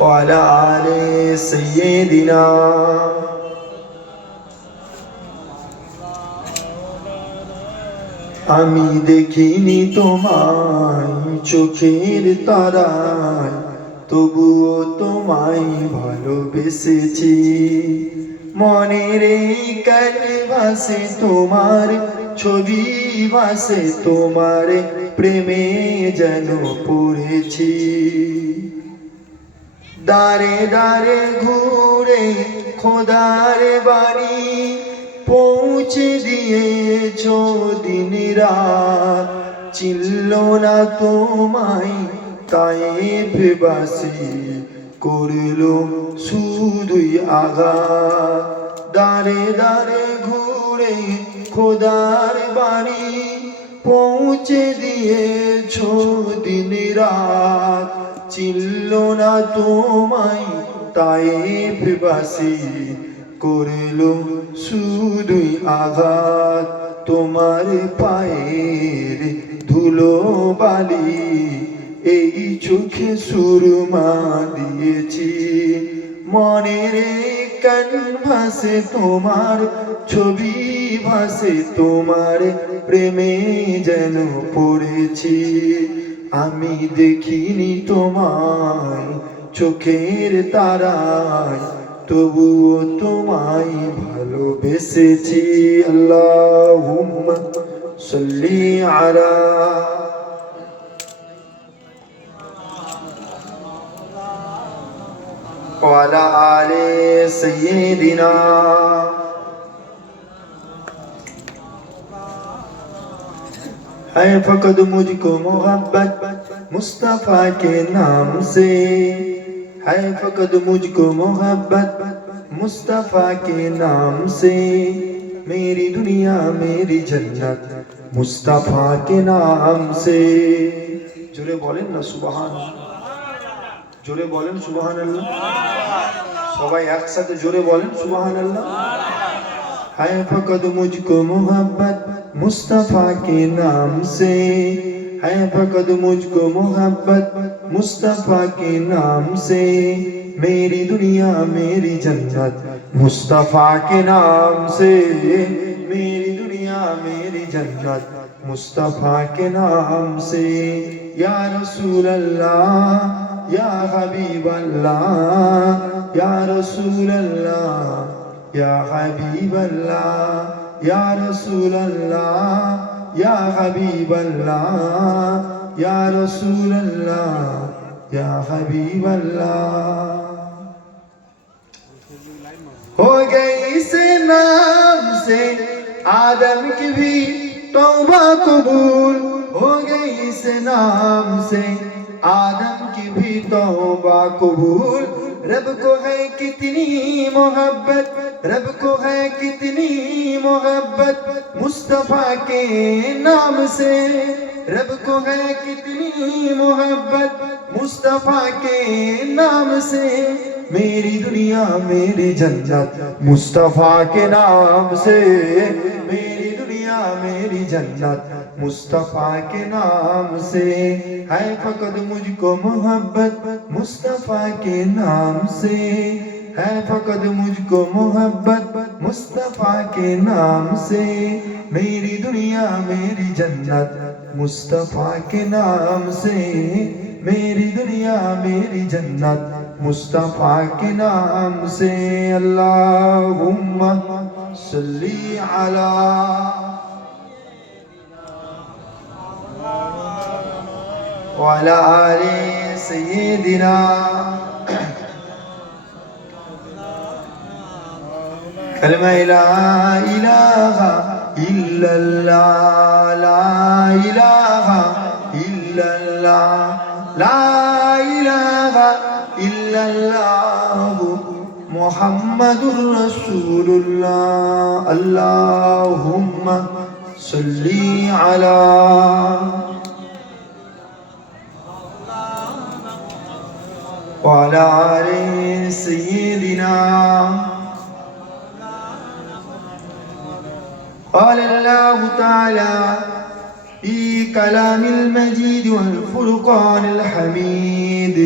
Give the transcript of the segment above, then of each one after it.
وعلى آل سيدنا আমি দেখিনি তোমায় চোখের তারায়, তবুও তোমায় ভালোবেসেছি। মনের এই ক্যানভাসে তোমার ছবি ভাসে, তোমার প্রেমে যেন পড়েছি। দাঁড়ে দাঁড়ে ঘুরে খোদার বাড়ি পৌঁছে দিয়েছ দিন রাত। চিনল না তোমায় তায়েফবাসী, করলো শুধুই আঘাত। দাঁড়ে দাঁড়ে ঘুরে খোদার বাড়ি পৌঁছে দিয়েছ দিন রাত। চিনল না তোমায় তায়েফবাসী, করলো শুধুই আঘাত। তোমার পায়ের ধুলো বালি এই চোখে সুরমা দিয়েছি। মনের ক্যানভাসে তোমার ছবি ভাসে, তোমার প্রেমে যেন পড়েছি। আমি দেখিনি তোমায় চোখের তারায়, তবুও তোমায় ভালোবেসেছি। আল্লাহুম্মা সাল্লি আলা ওয়ালা আলি সাইয়্যিদিনা। है फकत मुझको मोहब्बत मुस्तफ़ा के नाम से, है फकत मुझको मोहब्बत मुस्तफ़ा के नाम से। मेरी दुनिया मेरी जन्नत मुस्तफ़ा के नाम से। जोरे बोलें ना सुबहान, जोरे बोलें सुबहान अल्लाह। सबाई एक साथ जोरे बोलें सुबहान अल्लाह। है फकत मुझको मोहब्बत मुस्तफ़ा के नाम से, है फकत मुझको मोहब्बत मुस्तफ़ा के नाम से। मेरी दुनिया मेरी जन्नत मुस्तफ़ा के नाम से। मेरी दुनिया मेरी जन्नत मुस्तफ़ा के नाम से। या रसूल अल्लाह या हबीब अल्लाह, या रसूल अल्लाह या हबीब अल्लाह, या रसूल अल्लाह या हबीब अल्लाह, या रसूल अल्लाह या हबीब अल्लाह। हो गई इस नाम से आदम की भी तौबा कबूल, हो गई इस नाम से आदम की भी तौबा कबूल। रब को है कितनी मोहब्बत, रब को है कितनी मोहब्बत मुस्तफ़ा के नाम से। रब को है कितनी मोहब्बत मुस्तफ़ा के नाम से। मेरी दुनिया मेरी जन्नत मुस्तफ़ा के नाम से। मेरी दुनिया मेरी जन्नत मुस्तफ़ा के नाम से। है फकत मुझको मोहब्बत मुस्तफ़ा के नाम से, है फकत मुझको मोहब्बत मुस्तफ़ा के नाम से। मेरी दुनिया मेरी जन्नत मुस्तफ़ा के नाम से। मेरी दुनिया मेरी जन्नत मुस्तफ़ा के नाम से। अल्लाहुम्मा सल्ली अला वाला आले सय्यिदिना। कलमा ला इलाहा इल्लल्लाह, ला इलाहा इल्लल्लाह, ला इलाहा इल्लल्लाह मुहम्मदुर रसूलुल्लाह। अल्लाहुम्मा सल्ली अला वाला आले सय्यिदिना। قال الله تعالى في كلام المجيد والفرقان الحميد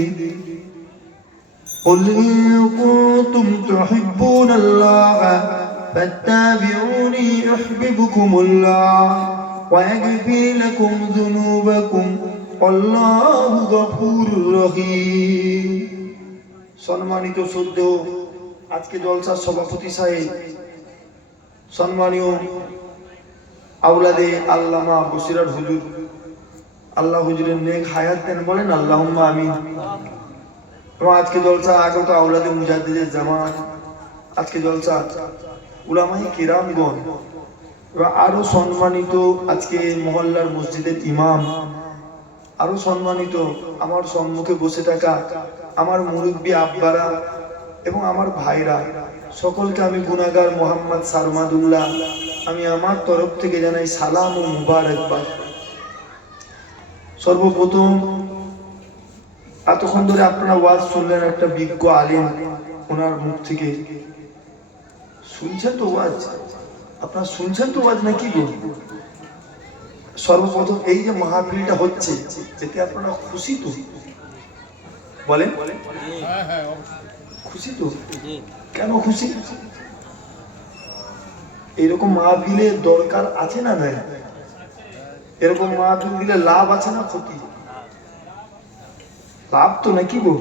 قل إن كنتم تحبون الله فاتبعوني يحببكم الله ويغفر لكم ذنوبكم والله غفور رحيم সম্মানিত শ্রদ্ধেয় আজকে জলসার সভাপতি সাহেব, সম্মানীয় আওলাদে আল্লামা বসিরার হুজুর, আল্লাহ হুজুরের নেক হায়াত দেন, বলেন আল্লাহুম্মা আমিন। এবং আজকে জলসা আগত আওলাদে মুজাদ্দিদের জামাত, আজকে জলসা উলামায়ে কিরামগণ এবং আরো সম্মানিত আজকে মহল্লার মসজিদের ইমাম, আরো সম্মানিত আমার সম্মুখে বসে থাকা আমার মুরব্বী আব্বারা এবং আমার ভাইরা, সকলকে আমি গুনাহগার মোহাম্মদ সারমাদুল্লাহ আমি আমার তরফ থেকে জানাই সালাম ও মুবারকবাদ। সর্বপ্রথম এতক্ষণ ধরে আপনারা ওয়াজ শুনলেন একটা বিজ্ঞ আলেম, ওনার মুখ থেকে শুনছেন তো ওয়াজ, আপনারা শুনছেন তো ওয়াজ নাকি গো? সর্বপ্রথম এই যে মাহফিলটা হচ্ছে এতে আপনারা খুশি তো? বলেন খুশি তো? কেন খুশি? এরকম মাহফিলে দরকার আছে না নাই? এরকম মাহফিল দিলে লাভ আছে না ক্ষতি? লাভ তো নাকি গো?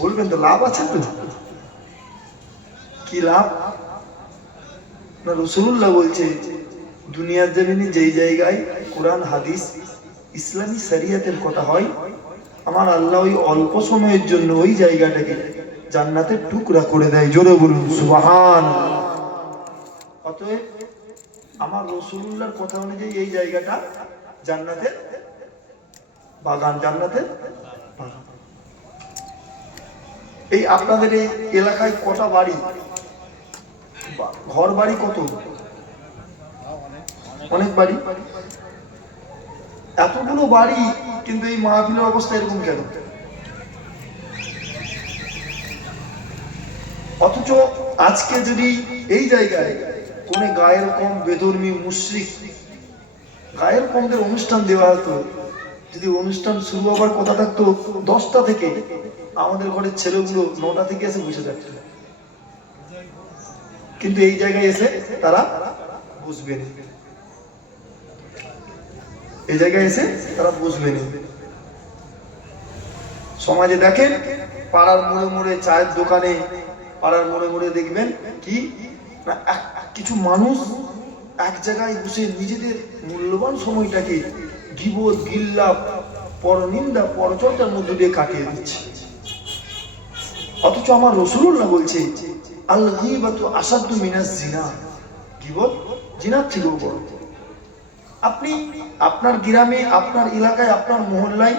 বলবেন তো লাভ আছে তো? কি লাভ? না রাসূলুল্লাহ বলছে দুনিয়ার জমিনে যেই জায়গায় কোরআন হাদিস ইসলামী শরীয়তের কথা হয়, আমার আল্লাহ ওই অল্প সময়ের জন্য ওই জায়গাটাকে জান্নাতের টুকরা করে দেয়। জোরে বলুন সুবহানাল্লাহ। অতএব আমার রাসূলুল্লাহর কথা অনুযায়ী এই জায়গাটা জান্নাতের বাগান, জান্নাতের বাগান। এই আপনাদের এই এলাকায় কটা বাড়ি, ঘর বাড়ি কত? অনেক বাড়ি। এতগুলো বাড়ি, কিন্তু এই মাহফিলের অবস্থা এরকম কেন? অথচ আজকে যদি এই জায়গায় কোন গায়ের কম বেধর্মী মুশরিক গায়ের কমদের অনুষ্ঠান দেওয়া হতো, যদি অনুষ্ঠান শুরু হবার কথা থাকতো 10টা থেকে, আমাদের ঘরের ছেলেগুলো 9টা থেকে এসে বসে থাকতো, কিন্তু এই জায়গায় এসে তারা বসবে না। এই জায়গায় এসে তারা বসবে না। সমাজে দেখেন পাড়ার মোড়ে মোড়ে, চায়ের দোকানে, পাড়ার মোড়ে মোড়ে দেখবেন কি না কিছু মানুষ এক জায়গায় বসে নিজেদের মূল্যবান সময়টাকে গীবত, গিল্লা, পরনিন্দা, পরচর্চার মধ্য দিয়ে কাটিয়ে দিচ্ছে। অথচ আমার রাসূলুল্লাহ বলছে আল গীবাতু আসাদ্দু মিনাজ জিনা, গীবত জিনার থেকেও বড়। আপনি আপনার গ্রামে, আপনার এলাকায়, আপনার মহল্লায়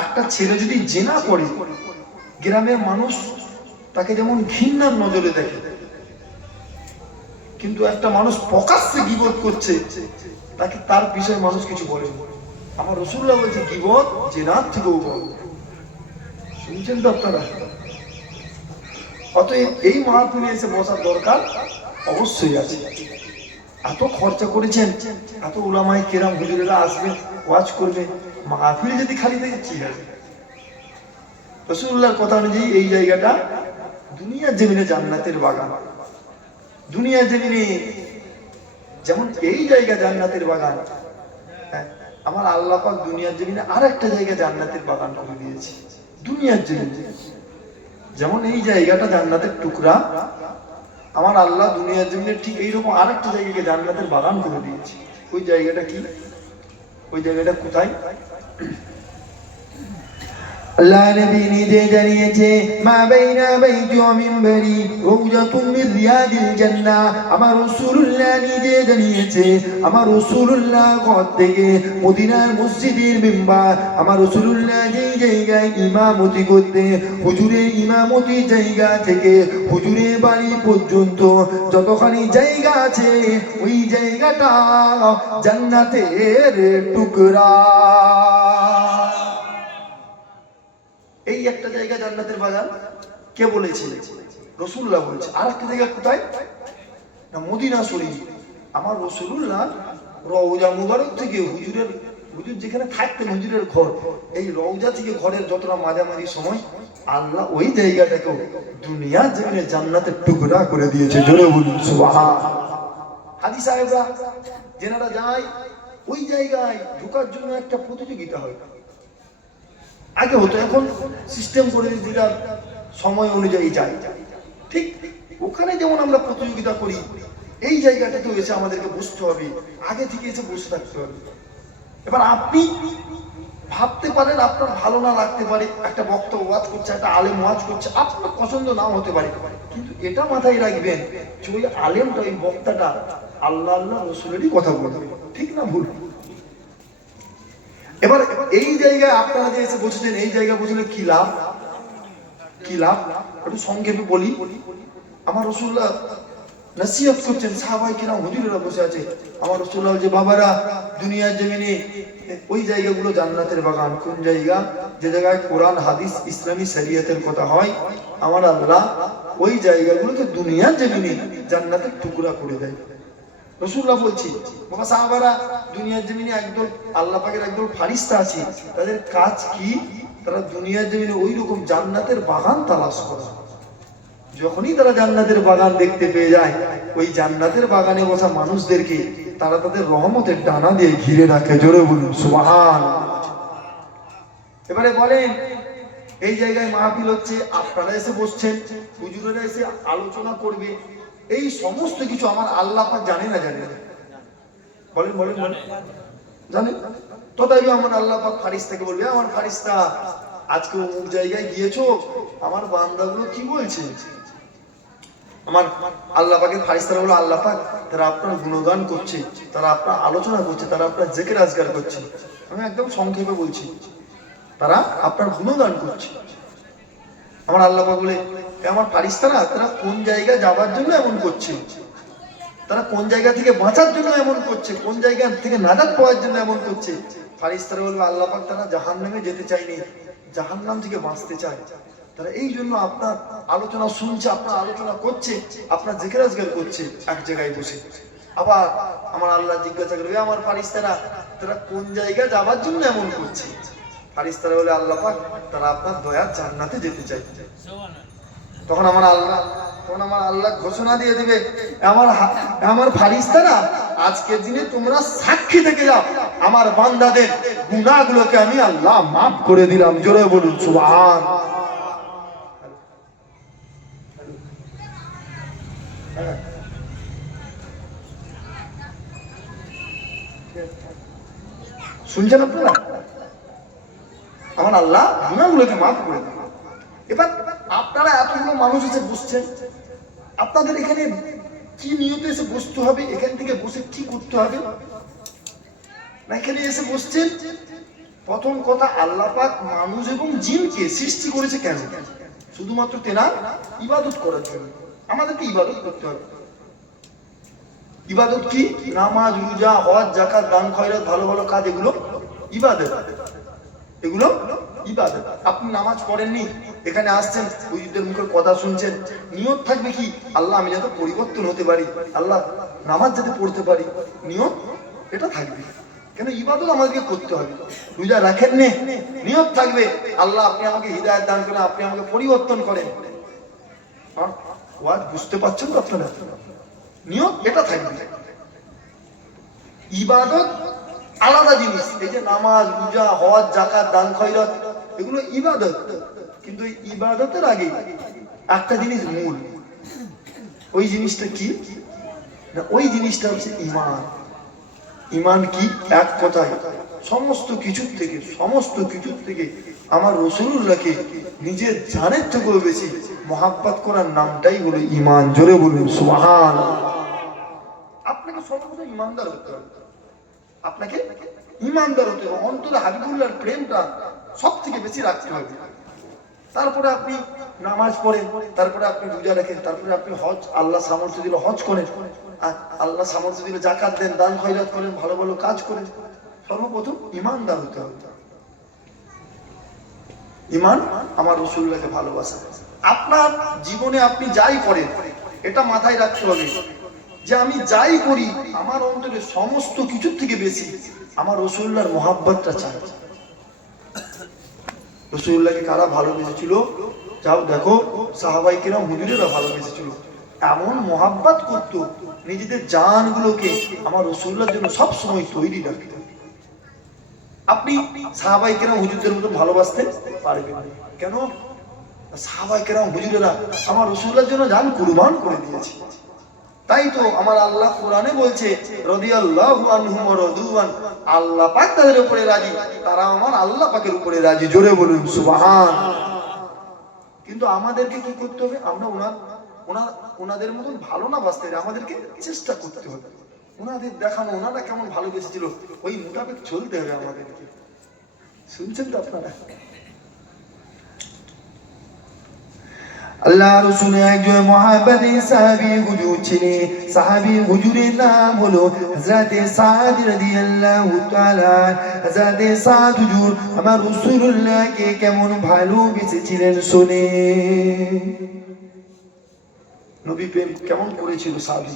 একটা ছেলে যদি জিনা করে, গ্রামের মানুষ তাকে যেমন ঘৃণার নজরে দেখে, কিন্তু একটা মানুষ প্রকাশ্যে গীবত করছে, তাকে তার বিষয়ে মানুষ কিছু বলে। আমার রাসূলুল্লাহ বলছে গীবত জিনার থেকেও বড়। শুনছেন তো আপনারা? অতএব এই মাহফিলে এসে বসার দরকার অবশ্যই আছে। এত খরচা করেছেন, এত উলামায়ে কেরাম হুজুরেরা আসবে, ওয়াজ করবে, মাহফিল যদি খালি থাকে কি হবে? রাসূলুল্লাহর কথা অনুযায়ী এই জায়গাটা দুনিয়ার জমিনে জান্নাতের বাগান। দুনিয়ার জমিনে যেমন এই জায়গা জান্নাতের বাগান, আমার আল্লাহ পাক দুনিয়ার জমিনে আরেকটা জায়গা জান্নাতের বাগান করে দিয়েছে। দুনিয়ার জমিনে যেমন এই জায়গাটা জান্নাতের টুকরা, আমার আল্লাহ দুনিয়ার জমিনে ঠিক এইরকম আরেকটা জায়গাকে জান্নাতের বাগান করে দিয়েছে। ওই জায়গাটা কি? ওই জায়গাটা কোথায়? আল্লাহ নবী নিজে জানিয়েছে মা বাইনা বাইতি ওয়া মিনবারি রওজাতুম মিন রিয়াদিল জান্নাহ। আমার রাসূলুল্লাহ নিজে জানিয়েছে, আমার রাসূলুল্লাহ ঘর থেকে মদিনার মসজিদের মিম্বার, আমার রাসূলুল্লাহ যেই জায়গায় ইমামতি করতে, হুজুরের ইমামতি জায়গা থেকে হুজুরের বাড়ি পর্যন্ত যতখানি জায়গা আছে, ওই জায়গাটা জান্নাতের টুকরা। এই একটা জায়গা জান্নাতের বাগান কে বলেছে? রাসূলুল্লাহ বলেছে। আর একটা জায়গা কোথায়? না মদিনা শরীফ। আমার রাসূলুল্লাহ রওজা মুবারক থেকে হুজুর যেখানে থাকতেন, হুজুরের ঘর, এই রওজা থেকে ঘরের যতটা মাঝামাঝি সময় আল্লাহ ওই জায়গাটাকেও দুনিয়ার জমিনে জান্নাতের টুকরা করে দিয়েছে। জোরে বলুন সুবহান। হাজী সাহেবরা যেনারা যায় ওই জায়গায় ঢোকার জন্য একটা প্রতিযোগিতা হয়। আগে হতো, এখন সিস্টেম করে দিলাম সময় অনুযায়ী যাই। ঠিক ওখানে যেমন আমরা প্রতিযোগিতা করি, এই জায়গাটাতেও এসে আমাদেরকে বসতে হবে, আগে থেকে এসে বসে থাকতে হবে। এবার আপনি ভাবতে পারেন আপনার ভালো না লাগতে পারে, একটা বক্তব্য ওয়াজ করছে, একটা আলেম ওয়াজ করছে, আপনার পছন্দ নাও হতে পারে, কিন্তু এটা মাথায় রাখবেন যে ওই আলেমটা, ওই বক্তাটা আল্লাহ আল্লাহ রসুলেরই কথা বলবে, ঠিক না ভুল? এবার এই জায়গায় আপনারা যে এসে বসেছেন, এই জায়গায় বসলে কি লাভ? কি লাভ একটু সংক্ষেপে বলি। আমার রাসূলুল্লাহ নসিহত করছেন, সাহাবায়ে কিরাম হুজুরেরা বসে আছে, আমার রাসূলুল্লাহ যে বাবারা দুনিয়ার জমিনে ওই জায়গাগুলো জান্নাতের বাগান। কোন জায়গা? যে জায়গায় কোরআন হাদিস ইসলামী শরীয়তের কথা হয়, আমার আল্লাহ ওই জায়গাগুলোকে দুনিয়ার জমিনে জান্নাতের টুকরা করে দেয়। রাসূলুল্লাহ বলছি, বাবা সাহাবারা দুনিয়ার জমিনে একদল আল্লাহ পাকের একদল ফারিস্তা আছে, তাদের কাজ কি? তারা দুনিয়ার জমিনে ওই রকম জান্নাতের বাগান তালাশ করে। যখনই তারা জান্নাতের বাগান দেখতে পেয়ে যায়, ওই জান্নাতের বাগানে বসা মানুষদেরকে তারা তাদের রহমতের ডানা দিয়ে ঘিরে রাখে। জোরে বলুন সুবহান। এবারে বলেন, এই জায়গায় মাহফিল হচ্ছে, আপনারা এসে বসছেন, হুজুরেরা এসে আলোচনা করবে, এই সমস্ত কিছু আমার আল্লাহ পাক জানে না? জানে না? বলেন বলেন বলেন, জানে। তথাপি আমার আল্লাহ পাক ফারিস্তাকে বলবে, আমার ফারিস্তা আজকে অমুক জায়গায় গিয়েছো, আমার বান্দাগুলো কি বলছে? আমার আল্লাহ পাকের ফারিস্তারা বলো, আল্লাহ পাক তারা আপনার গুণগান করছে, তারা আপনার আলোচনা করছে, তারা আপনার জিকির আজকার করছে। আমি একদম সংক্ষেপে বলছি, তারা আপনার গুণগান করছে। আমার আল্লাহ পাক বলে, আমার ফারিস্তারা তারা কোন জায়গা যাবার জন্য এমন করছে, তারা কোন জায়গা থেকে বাঁচার জন্য এমন করছে, কোন জায়গা থেকে নাজাত পাওয়ার জন্য এমন করছে। ফারিস্তারা বলবে, আল্লাহ পাক তারা জাহান্নামে যেতে চায়নি, জাহান্নাম থেকে বাঁচতে চায়, তারা এই জন্য আপনার আলোচনা শুনছে, আপনার আলোচনা করছে, আপনার জিকির আজকার করছে এক জায়গায় বসে। আবার আমার আল্লাহ জিজ্ঞাসা করবে, আমার ফারিস্তারা তারা কোন জায়গা যাবার জন্য এমন করছে? ফারিস্তারা বলে, আল্লাহ পাক তারা আপনার দয়ার জান্নাতে যেতে চায়। তখন আমার আল্লাহ ঘোষণা দিয়ে দেবে, আমার ফারিস্তারা আজকের দিনে তোমরা সাক্ষী থেকে যাও, আমার বান্দাদের গুনাহগুলোকে আমি আল্লাহ মাফ করে দিলাম। জোরে বলুন সুবহান। শুনছেন আপনারা? আমার আল্লাহ গুনাহগুলোকে মাফ করে দিলাম। এবার আপনারা এতগুলো মানুষ এসে বসছেন, আপনাদের এখানে কি নিয়তে এসে বসতে হবে? এখান থেকে বসে কি করতে হবে? না এখানে এসে বসছেন, প্রথম কথা আল্লাহ পাক মানুষ এবং জিনকে সৃষ্টি করেছে কেন? শুধুমাত্র তেনার ইবাদত করার জন্য। আমাদেরকে ইবাদত করতে হবে। ইবাদত কি? নামাজ, রোজা, হজ, যাকাত, দান, খয়রাত, ভালো ভালো কাজ, এগুলো ইবাদত। এগুলো ইবাদত। আপনি নামাজ পড়েননি, এখানে আসছেন, হুজুরদের মুখের কথা শুনছেন, নিয়ত থাকবে কি? আল্লাহ আমি যাতে পরিবর্তন হতে পারি, আল্লাহ নামাজ যাতে পড়তে পারি, নিয়ত এটা থাকবে। কেন? ইবাদত আমাদেরকে করতে হবে। রোজা রাখেন নে, নিয়ত থাকবে আল্লাহ আপনি আমাকে হিদায়াত দান করেন, আপনি আমাকে পরিবর্তন করেন। ওয়াজ বুঝতে পারছেন তো আপনারা? নিয়ত এটা থাকবে। ইবাদত আলাদা জিনিস। এই যে নামাজ, রোজা, হজ, যাকাত, দান, খয়রাত, এগুলো ইবাদত। কিন্তু ইবাদতের আগে একটা জিনিস মূল। ওই জিনিসটা কি? না ওই জিনিসটা হচ্ছে ঈমান। ঈমান কি? এক কথায় সমস্ত কিছুর থেকে আমার রাসূলুল্লাহকে নিজের জানের থেকেও বেশি মহাব্বত করার নামটাই হলো ঈমান। জোরে বলুন সুবহানাল্লাহ। আপনাকে সর্বপ্রথম ঈমানদার হতে হবে। আপনাকে ঈমানদার হতে হবে। অন্তরে হাবিবুল্লাহর প্রেমটা সব থেকে বেশি রাখতে হবে। তারপরে আপনি নামাজ পড়েন, তারপরে আপনি রোজা রাখেন, তারপরে আপনি হজ, আল্লাহ সামর্থ্য দিলে হজ করেন, আর আল্লাহ সামর্থ্য দিলে যাকাত দেন, দান খয়রাত করেন, ভালো ভালো কাজ করেন। সর্বপ্রথম ঈমানদার হতে হবে। ঈমান আমার রাসূলুল্লাহকে ভালোবাসা। আপনার জীবনে আপনি যাই করেন, এটা মাথায় রাখতে হবে যে আমি যাই করি আমার অন্তরে সমস্ত কিছুর থেকে বেশি আমার রাসূলুল্লাহর মহব্বতটা চাই। রাসূলুল্লাহকে কারা ভালোবেসেছিল? যাও দেখো, সাহাবায়ে কেরাম হুজুরেরা ভালোবেসেছিল, এমন মহব্বত করতো নিজেদের জানগুলোকে আমার রাসূলুল্লাহর জন্য সব সময় তৈরি রাখতো। আপনি সাহাবায়ে কেরাম হুজুরদের মতো ভালোবাসতে পারবেন না। কেন? সাহাবায়ে কেরাম হুজুরেরা আমার রাসূলুল্লাহর জন্য জান কুরবান করে দিয়েছে। তাই তো আমার আল্লাহ কোরআনে বলছে রাদিয়াল্লাহু আনহুম ওয়া রাদুয়ান, আল্লাহ পাক তাদের উপরে রাজি, তারা আমার আল্লাহ পাকের উপরে রাজি। জোরে বলুন সুবহান। কিন্তু আমাদেরকে কি করতে হবে? আমরা ওনাদের মতন ভালো না বাসতে হবে, আমাদেরকে চেষ্টা করতে হবে ওনাদের দেখানো, ওনারা কেমন ভালোবেসেছিল ওই মোতাবেক চলতে হবে আমাদেরকে। শুনছেন তো আপনারা? আল্লাহ রাসূলের একজন মহাব্বতের সাহাবী হুজুর ছিলেন। সাহাবী হুজুরের নাম হলো হযরত সাদ রাদিয়াল্লাহু তাআলা। হযরত সাদ হুজুর আমার রাসূলুল্লাহকে কেমন ভালোবেসেছিলেন শুনে। নবী প্রেম কেমন করেছিল সাহাবী।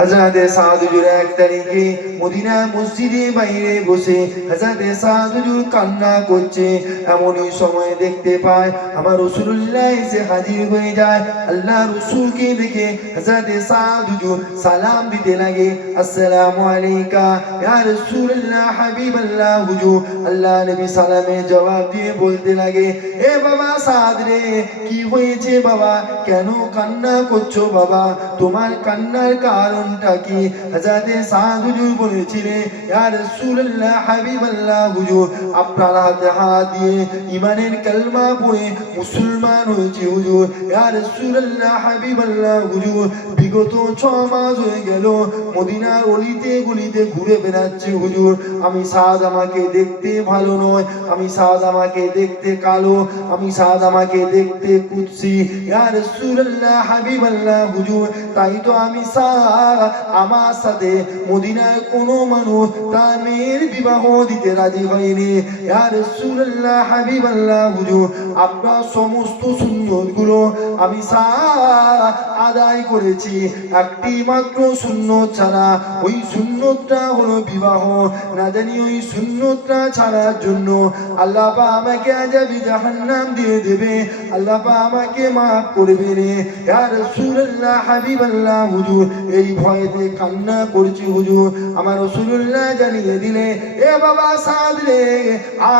হযরত সাদ হুজুর এক তারিখে মদিনা মসজিদে বাইরে বসে হযরত সাদ হুজুর কান্না করছে। এমনই সময় দেখতে পায় আমার রাসূলুল্লাহ এসে হাজির হয়ে যায়। আল্লাহ রাসূলকে দেখে হযরত সাদ হুজুর সালাম দিতে লাগে, আসসালামু আলাইকা ইয়া রাসূলুল্লাহ হাবিবাল্লাহ। হুজুর আল্লাহ নবী সালামে জবাব দিয়ে বলতে লাগে, এ বাবা সাদ রে, কি হয়েছে বাবা, কেন কান্না করছো বাবা, তোমার কান্নার কারণ কি? হযরত সাদ হুজুর বলেছিলেন, ইয়া রাসূলুল্লাহ হাবিবাল্লাহ হুজুর আপনার হাতে হাত দিয়ে ঈমানের কালমা পড়ে মুসলমান হয়েছি হুজুর। ইয়া রাসূলুল্লাহ হাবিবাল্লাহ হুজুর বিগত 6 মাস হয়ে গেল মদিনার অলিতে গলিতে ঘুরে বেড়াচ্ছি হুজুর। আমি সাদ আমাকে দেখতে ভালো নয়, আমি সাদ আমাকে দেখতে কালো, আমি সাদ আমাকে দেখতে কুৎসি। ইয়া রাসূলুল্লাহ হাবিবাল্লাহ হুজুর তাই তো আমি সাদ আমার সাথে মদিনায় কোনো মানুষ তার মেয়ের বিবাহ দিতে রাজি হয়নি। ইয়া রাসূলুল্লাহ হাবিবাল্লাহ হুজুর আপনার সমস্ত সুন্নত গুলো আমি আদায় করেছি, একটি মাত্র সুন্নত ছাড়া, ওই সুন্নতটা হলো বিবাহ। না জানি ওই সুন্নতটা ছাড়ার জন্য আল্লাহ পাক আমাকে আযাবে জাহান্নাম দিয়ে দেবে, আল্লাহ পাক আমাকে maaf করবে রে। ইয়া রাসূলুল্লাহ হাবিবাল্লাহ হুজুর এই ভয়েতে কান্না করছি হুজুর। আমার রাসূলুল্লাহ জানিয়ে দিলে, এ বাবা সাদ রে,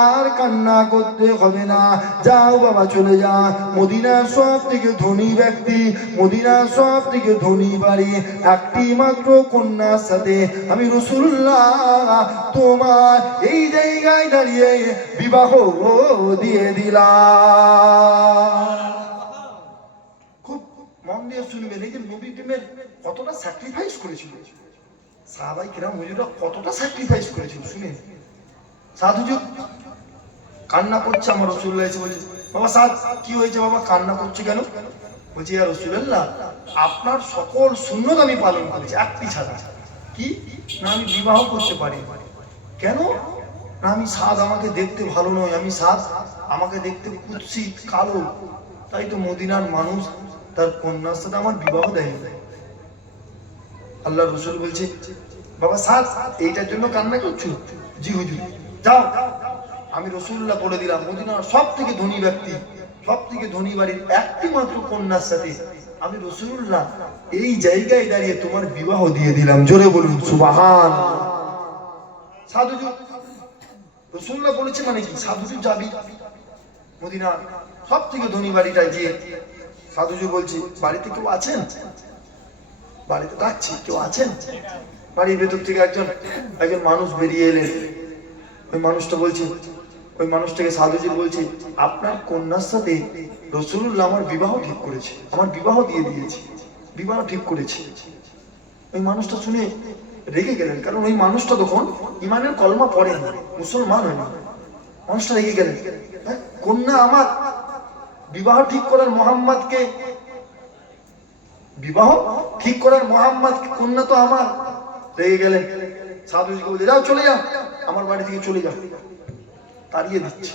আর কান্না করতে হবে না, যাও বাবা চলে যা। মদিনার সব থেকে ধনী ব্যক্তি, মদিনার সব থেকে ধনী বাড়ি, একটি মাত্র কন্যার সাথে আমি রাসূলুল্লাহ তোমার এই জায়গায় দাঁড়িয়ে বিবাহ দিয়ে দিলাম। খুব মন দিয়ে শুনবেন, এই যে নবী প্রেমের কতটা স্যাক্রিফাইস করেছিল সাহাবায়ে কেরাম হুজুররা, কতটা স্যাক্রিফাইস করেছিল শুনেন। সাদ হুজুর কান্না করছে, আমার রাসূলুল্লাহ এসে বলছে, বাবা সাদ কি হয়েছে বাবা, কান্না করছে কেন? বলছি, ইয়া রাসূলুল্লাহ আপনার সকল সুন্নত আমি পালন করেছি, একটি ছাড়া। কি না? আমি বিবাহ করতে পারি। কেন না? আমি সাদ আমাকে দেখতে ভালো নয়, আমি সাদ আমাকে দেখতে কুৎসিত কালো, তাই তো মদিনার মানুষ তার কন্যার সাথে আমার বিবাহ দেয়। আল্লাহ রাসূল বলছে, বাবা সাদ এইটার জন্য কান্না করছো? জি হুজুর। যাও, আমি রাসূলুল্লাহ বলে দিলাম মদিনার সব থেকে ধনী ব্যক্তি, সব থেকে ধনী বাড়ির একটি মাত্র কন্যার সাথে আমি রাসূলুল্লাহ এই জায়গায় দাঁড়িয়ে তোমার বিবাহ দিয়ে দিলাম। জোরে বলুন সুবহান। সাদ হুজুর রাসূলুল্লাহ বলেছে মানে কি, সাদ হুজুর যাবি মদিনার সব থেকে ধনী বাড়িটায় গিয়ে। সাদ হুজুর বলছে, বাড়িতে কেউ আছেন? বাড়িতে ডাকছি, কেউ আছেন? বাড়ির ভেতর থেকে একজন মানুষ বেরিয়ে এলেন। ওই মানুষটা বলছে, ওই মানুষটাকে সাদ হুজুর বলছে, আপনার কন্যার সাথে রাসূলুল্লাহ আমার বিবাহ ঠিক করেছে, আমার বিবাহ দিয়ে দিয়েছে, বিবাহ ঠিক করেছে। ওই মানুষটা শুনে রেগে গেলেন, কারণ ওই মানুষটা তখন ঈমানের কলমা পড়েন, মুসলমান হয়নি। মানুষটা রেগে গেলেন, কন্যা আমার, বিবাহ ঠিক করার মোহাম্মদকে, বিবাহ ঠিক করার মোহাম্মদ, কন্যা তো আমার। রেগে গেলেন। সাদ হুজুরকে বলছে, যাও চলে যাও, আমার বাড়ি থেকে চলে যাও, তাড়িয়ে দিচ্ছে।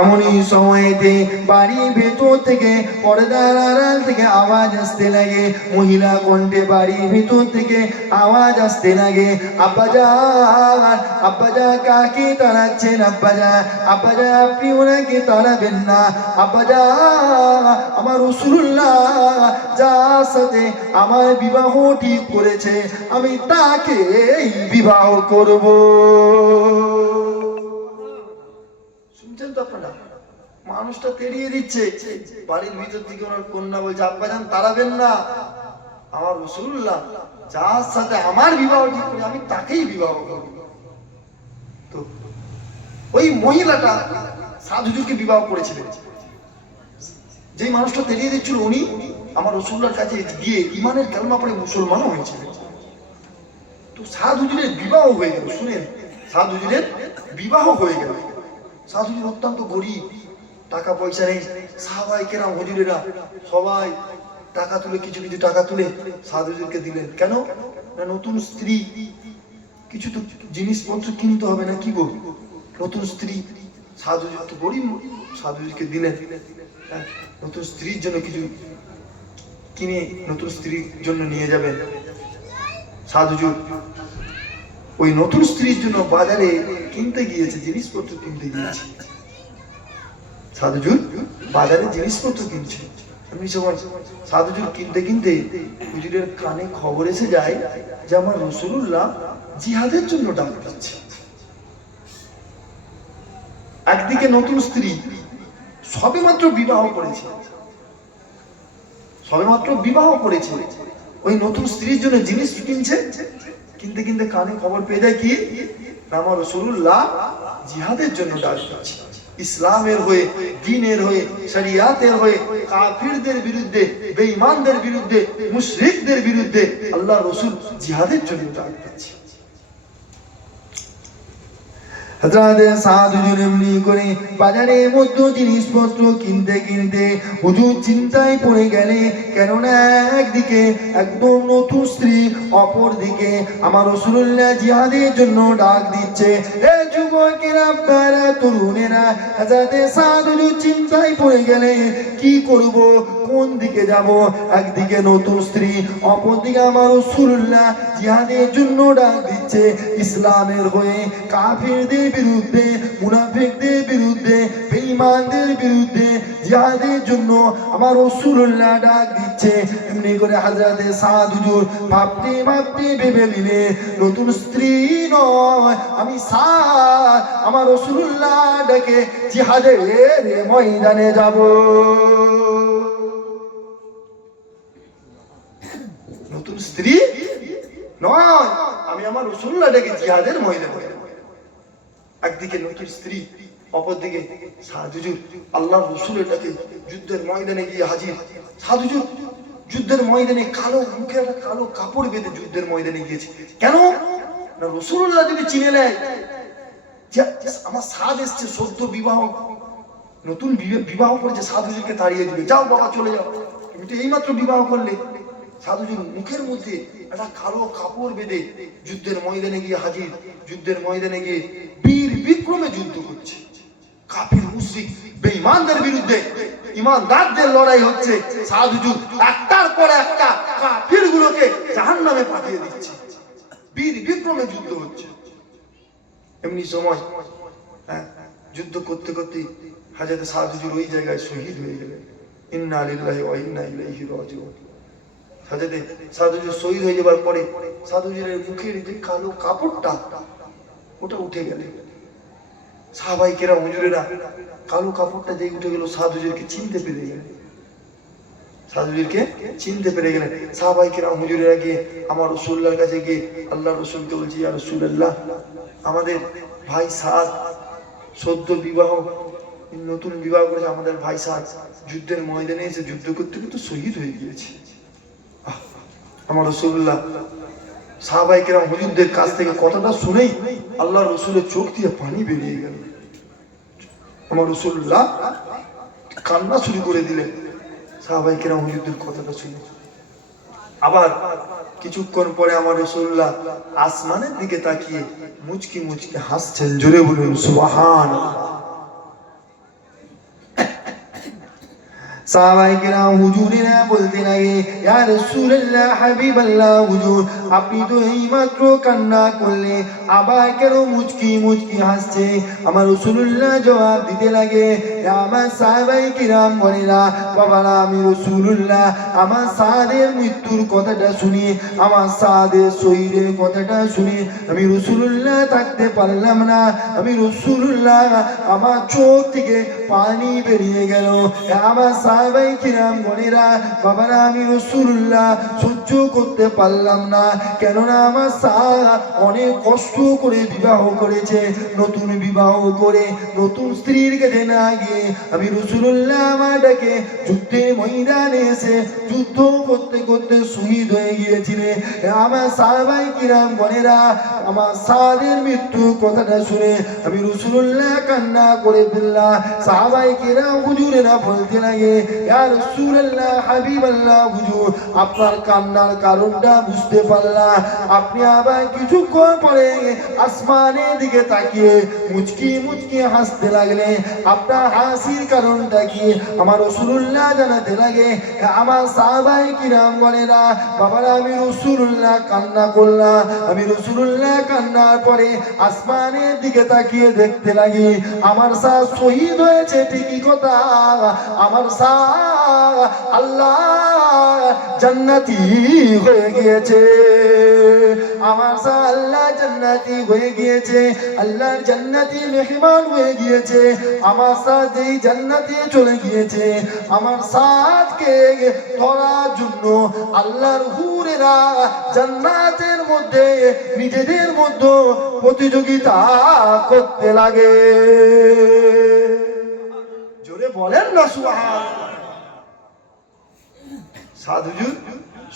এমনই সময়তে বাড়ির ভেতর থেকে পর্দার আড়াল থেকে আওয়াজ আসতে লাগে, মহিলা কণ্ঠে বাড়ির ভেতর থেকে আওয়াজ আসতে লাগে, আব্বাজান কাকে তাড়াচ্ছেন? আব্বাজান আপনি ওনাকে তাড়াবেন না। আব্বাজান আমার রাসূলুল্লাহ যার সাথে আমার বিবাহ ঠিক করেছে আমি তাকে বিবাহ করব। শুনছেন তো আপনারা? মানুষটা তেড়িয়ে দিচ্ছে, বাড়ির ভিতর থেকে ওনার কন্যা বলছে আব্বাজান তাড়াবেন না, আমার রাসূলুল্লাহ যার সাথে আমার বিবাহ ঠিক করে আমি তাকেই বিবাহ করব। তো ওই মহিলাটা সাদ হুজুরকে বিবাহ করেছিলেন। যেই মানুষটা তেড়িয়ে দিচ্ছিল উনি আমার রাসূলুল্লাহর কাছে গিয়ে ঈমানের কালেমা পড়ে মুসলমানও হয়েছিলেন। তো সাদ হুজুরের বিবাহ হয়ে গেল। শুনেন, সাদ হুজুরের বিবাহ হয়ে গেল। সাদ হুজুর অত্যন্ত গরিব, টাকা পয়সা নেই। সাহাবায়ে কেরাম হুজুরেরা সবাই টাকা তুলে কিছু কিছু টাকা তুলে সাদ হুজুরকে দিলেন। কেন না, নতুন স্ত্রী, কিছু তো জিনিসপত্র কিনতে হবে না কি গো, নতুন স্ত্রী। সাদ হুজুর তো গরিব, সাদ হুজুরকে দিলেন নতুন স্ত্রীর জন্য কিছু কিনে নতুন স্ত্রীর জন্য নিয়ে যাবেন। সাদ হুজুর ওই নতুন স্ত্রীর জন্য বাজারে কিনতে গিয়েছে, জিনিসপত্র কিনতে গিয়েছে। সাদ হুজুর বাজারে জিনিসপত্র কিনছে। এমনি সময় সাদ হুজুর কিনতে কিনতে হুজুরের কানে খবর এসে যায় যে আমার রাসূলুল্লাহ জিহাদের জন্য ডাক দিচ্ছে। একদিকে নতুন স্ত্রী, সবেমাত্র বিবাহ করেছে, ওই নতুন স্ত্রীর জন্য জিনিস কিনছে। কিনতে কিনতে কানে খবর পেয়ে যায় কি, আমার রাসূলুল্লাহ জিহাদের জন্য ডাক দিচ্ছে। ইসলামের হয়ে, দ্বীনের হয়ে, শরিয়াতের হয়ে কাফিরদের বিরুদ্ধে, বেঈমানদের বিরুদ্ধে, মুশরিকদের বিরুদ্ধে আল্লাহর রাসূল জিহাদের জন্য ডাক দিচ্ছে। হযরত সাদ হুজুর এমনি করে বাজারের মধ্যে জিনিসপত্র কিনতে কিনতে হুজুর চিন্তায় পড়ে গেলে, কেননা একদিকে একদম নতুন স্ত্রী, অপর দিকে আমার রাসূলুল্লাহ জিহাদের জন্য ডাক দিচ্ছে। এ যুবকেরা, আপনারা তরুণেরা, হযরত সাদ হুজুর চিন্তায় পড়ে গেলে কি করব, কোন দিকে যাব? একদিকে নতুন স্ত্রী, অপর দিকে আমার রাসূলুল্লাহ জিহাদের জন্য ডাক দিচ্ছে। ইসলামের হয়ে কাফিরদের বিরুদ্ধে, মুনাফিকদের বিরুদ্ধে, বেঈমানদের বিরুদ্ধে জিহাদের জন্য আমার রাসূলুল্লাহ ডাক দিচ্ছে। এমনি করে হযরত সাদ হুজুর ভাবতে ভাবতে ভেবে নিলে, নতুন স্ত্রী নয়, আমি সাদ আমার রাসূলুল্লাহ ডাকে জিহাদের ময়দানে যাব। নতুন স্ত্রী নয়, আমি আমার রাসূলুল্লাহ ডাকে জিহাদের ময়দানে। একদিকে নতুন স্ত্রী, অপরদিকে সাদ হুজুর আল্লাহর রাসূলের ডাকে যুদ্ধের ময়দানে গিয়ে হাজির। সাদ হুজুর যুদ্ধের ময়দানে মুখে একটা কালো কাপড় বেঁধে যুদ্ধের ময়দানে গিয়েছে। কেন না, রাসূলুল্লাহ যদি চিনে নেয় যে আমার সাদ এসছে, সদ্য বিবাহ, নতুন বিবাহ করেছে, সাদ হুজুরকে তাড়িয়ে দিবে, যাও বাবা চলে যাও, তুমি তো এইমাত্র বিবাহ করলে। সাদ হুজুর মুখের মধ্যে একটা কালো কাপড় বেঁধে যুদ্ধের ময়দানে গিয়ে হাজির। যুদ্ধের ময়দানে গিয়ে বীর বিক্রমে যুদ্ধ করছে। কাফির মুশরিক বেঈমানদের বিরুদ্ধে ঈমানদারদের লড়াই হচ্ছে। সাদ হুজুর একটার পর একটা কাফিরগুলোকে জাহান্নামে পাঠিয়ে দিচ্ছে। বীর বিক্রমে যুদ্ধ হচ্ছে। এমনি সময় যুদ্ধ করতে করতে হযরত সাদ হুজুর ওই জায়গায় শহীদ হয়ে গেলেন। ইন্না লিল্লাহি ওয়া ইন্না ইলাইহি রাজিউন। হযরত সাদ হুজুর শহীদ হয়ে যাবার পরে সাদ হুজুরের মুখের যে কালো কাপড়টা, ওটা উঠে গেল। সাহাবায়ে কেরাম হুজুরেরা কালো কাপড়টা যেই উঠে গেল, সাদ হুজুরকে চিনতে পেরে গেলেন। সাহাবায়ে কেরাম হুজুরেরা গিয়ে আমার রাসূলুল্লাহর কাছে গিয়ে আল্লাহর রাসূলকে বলছে, ইয়া রাসূলুল্লাহ, আমাদের ভাই সাদ সদ্য বিবাহ, নতুন বিবাহ করেছে, আমাদের ভাই সাদ যুদ্ধের ময়দানে এসে যুদ্ধ করতে করতে শহীদ হয়ে গিয়েছে। আমার রাসূলুল্লাহ সাহাবায়ে কেরাম হুজুরদের কাছ থেকে কথাটা শুনেই আল্লাহর রাসূলের চোখ দিয়ে পানি বেরিয়ে গেল। আমার রাসূলুল্লাহ কান্না শুরু করে দিলেন সাহাবায়ে কেরাম হুজুরদের কথাটা শুনে। আবার কিছুক্ষণ পরে আমার রাসূলুল্লাহ আসমানের দিকে তাকিয়ে মুচকি মুচকি হাসছেন। জোরে বলুন সুবহানাল্লাহ। সাহাবায়ে কেরাম হুজুরেরা বলতে লাগে, ইয়া রাসূলুল্লাহ হাবিবাল্লাহ, হুজুর আপনি তো এইমাত্র কান্না করলে, আবার কেন মুচকি মুচকি হাসছে? আমার রাসূলুল্লাহ জবাব দিতে লাগে, আমার সাহাবায়ে কেরাম বলেরা, বাবারা আমি রাসূলুল্লাহ আমার সাদের মৃত্যুর কথাটা শুনি, আমার সাদের শহীদের কথাটা শুনি আমি রাসূলুল্লাহ থাকতে পারলাম না। আমি রাসূলুল্লাহ আমার চোখ থেকে পানি বেরিয়ে গেল। আমার সাহাবায়ে কিরাম বলেরা, বাবারা আমি রাসূলুল্লাহ সহ্য করতে পারলাম না, কেননা আমার সাহা অনেক কষ্ট করে বিবাহ করেছে, নতুন বিবাহ করে নতুন স্ত্রীর কাছে না গিয়ে আমি রাসূলুল্লাহ আমার ডাকে যুদ্ধের ময়দানে এসে যুদ্ধ করতে করতে শহীদ হয়ে গিয়েছিলেন। আমার সাহাবায়ে কিরাম বলেরা, আমার সাদের মৃত্যু কথাটা শুনে আমি রাসূলুল্লাহ কান্না করে ফেললাম। সাহাবায়ে কিরাম হুজুরেরা বলতে লাগে, ইয়া রাসূলুল্লাহ হাবিবাল্লাহ, হুজুর আপনার কান্নার কারণটা বুঝতে পারলাম। আপনি আবার কিছুক্ষণ পরে আসমানের দিকে তাকিয়ে মুচকি মুচকি হাসতে লাগলেন। আপনার হাসির কারণটা কি আমার রাসূলুল্লাহ জানাতে লাগে। আমার সাহাবায়ে কিরাম বলেরা, বাবারা আমি রাসূলুল্লাহ কান্না করলাম। আমি রাসূলুল্লাহ কান্নার পরে আসমানের দিকে তাকিয়ে দেখতে লাগি, আমার সাহ শহীদ হয়েছে ঠিকই কথা, আমার সাহ আল্লাহ জান্নাতি হয়ে গিয়েছে। আমার সাহ আল্লাহ জান্নাতি হয়ে গিয়েছে, আল্লাহর জান্নাতি মেহমান হয়ে গিয়েছে। আমার সাহ যেই জান্নাতে চলে গিয়েছে, আমার সাথকে ধরার জন্য আল্লাহর হুরেরা জান্নাতের মধ্যে নিজেদের মধ্যে প্রতিযোগিতা করতে লাগে। জোরে বলেন না সুবহানাল্লাহ। সাদ হুজুর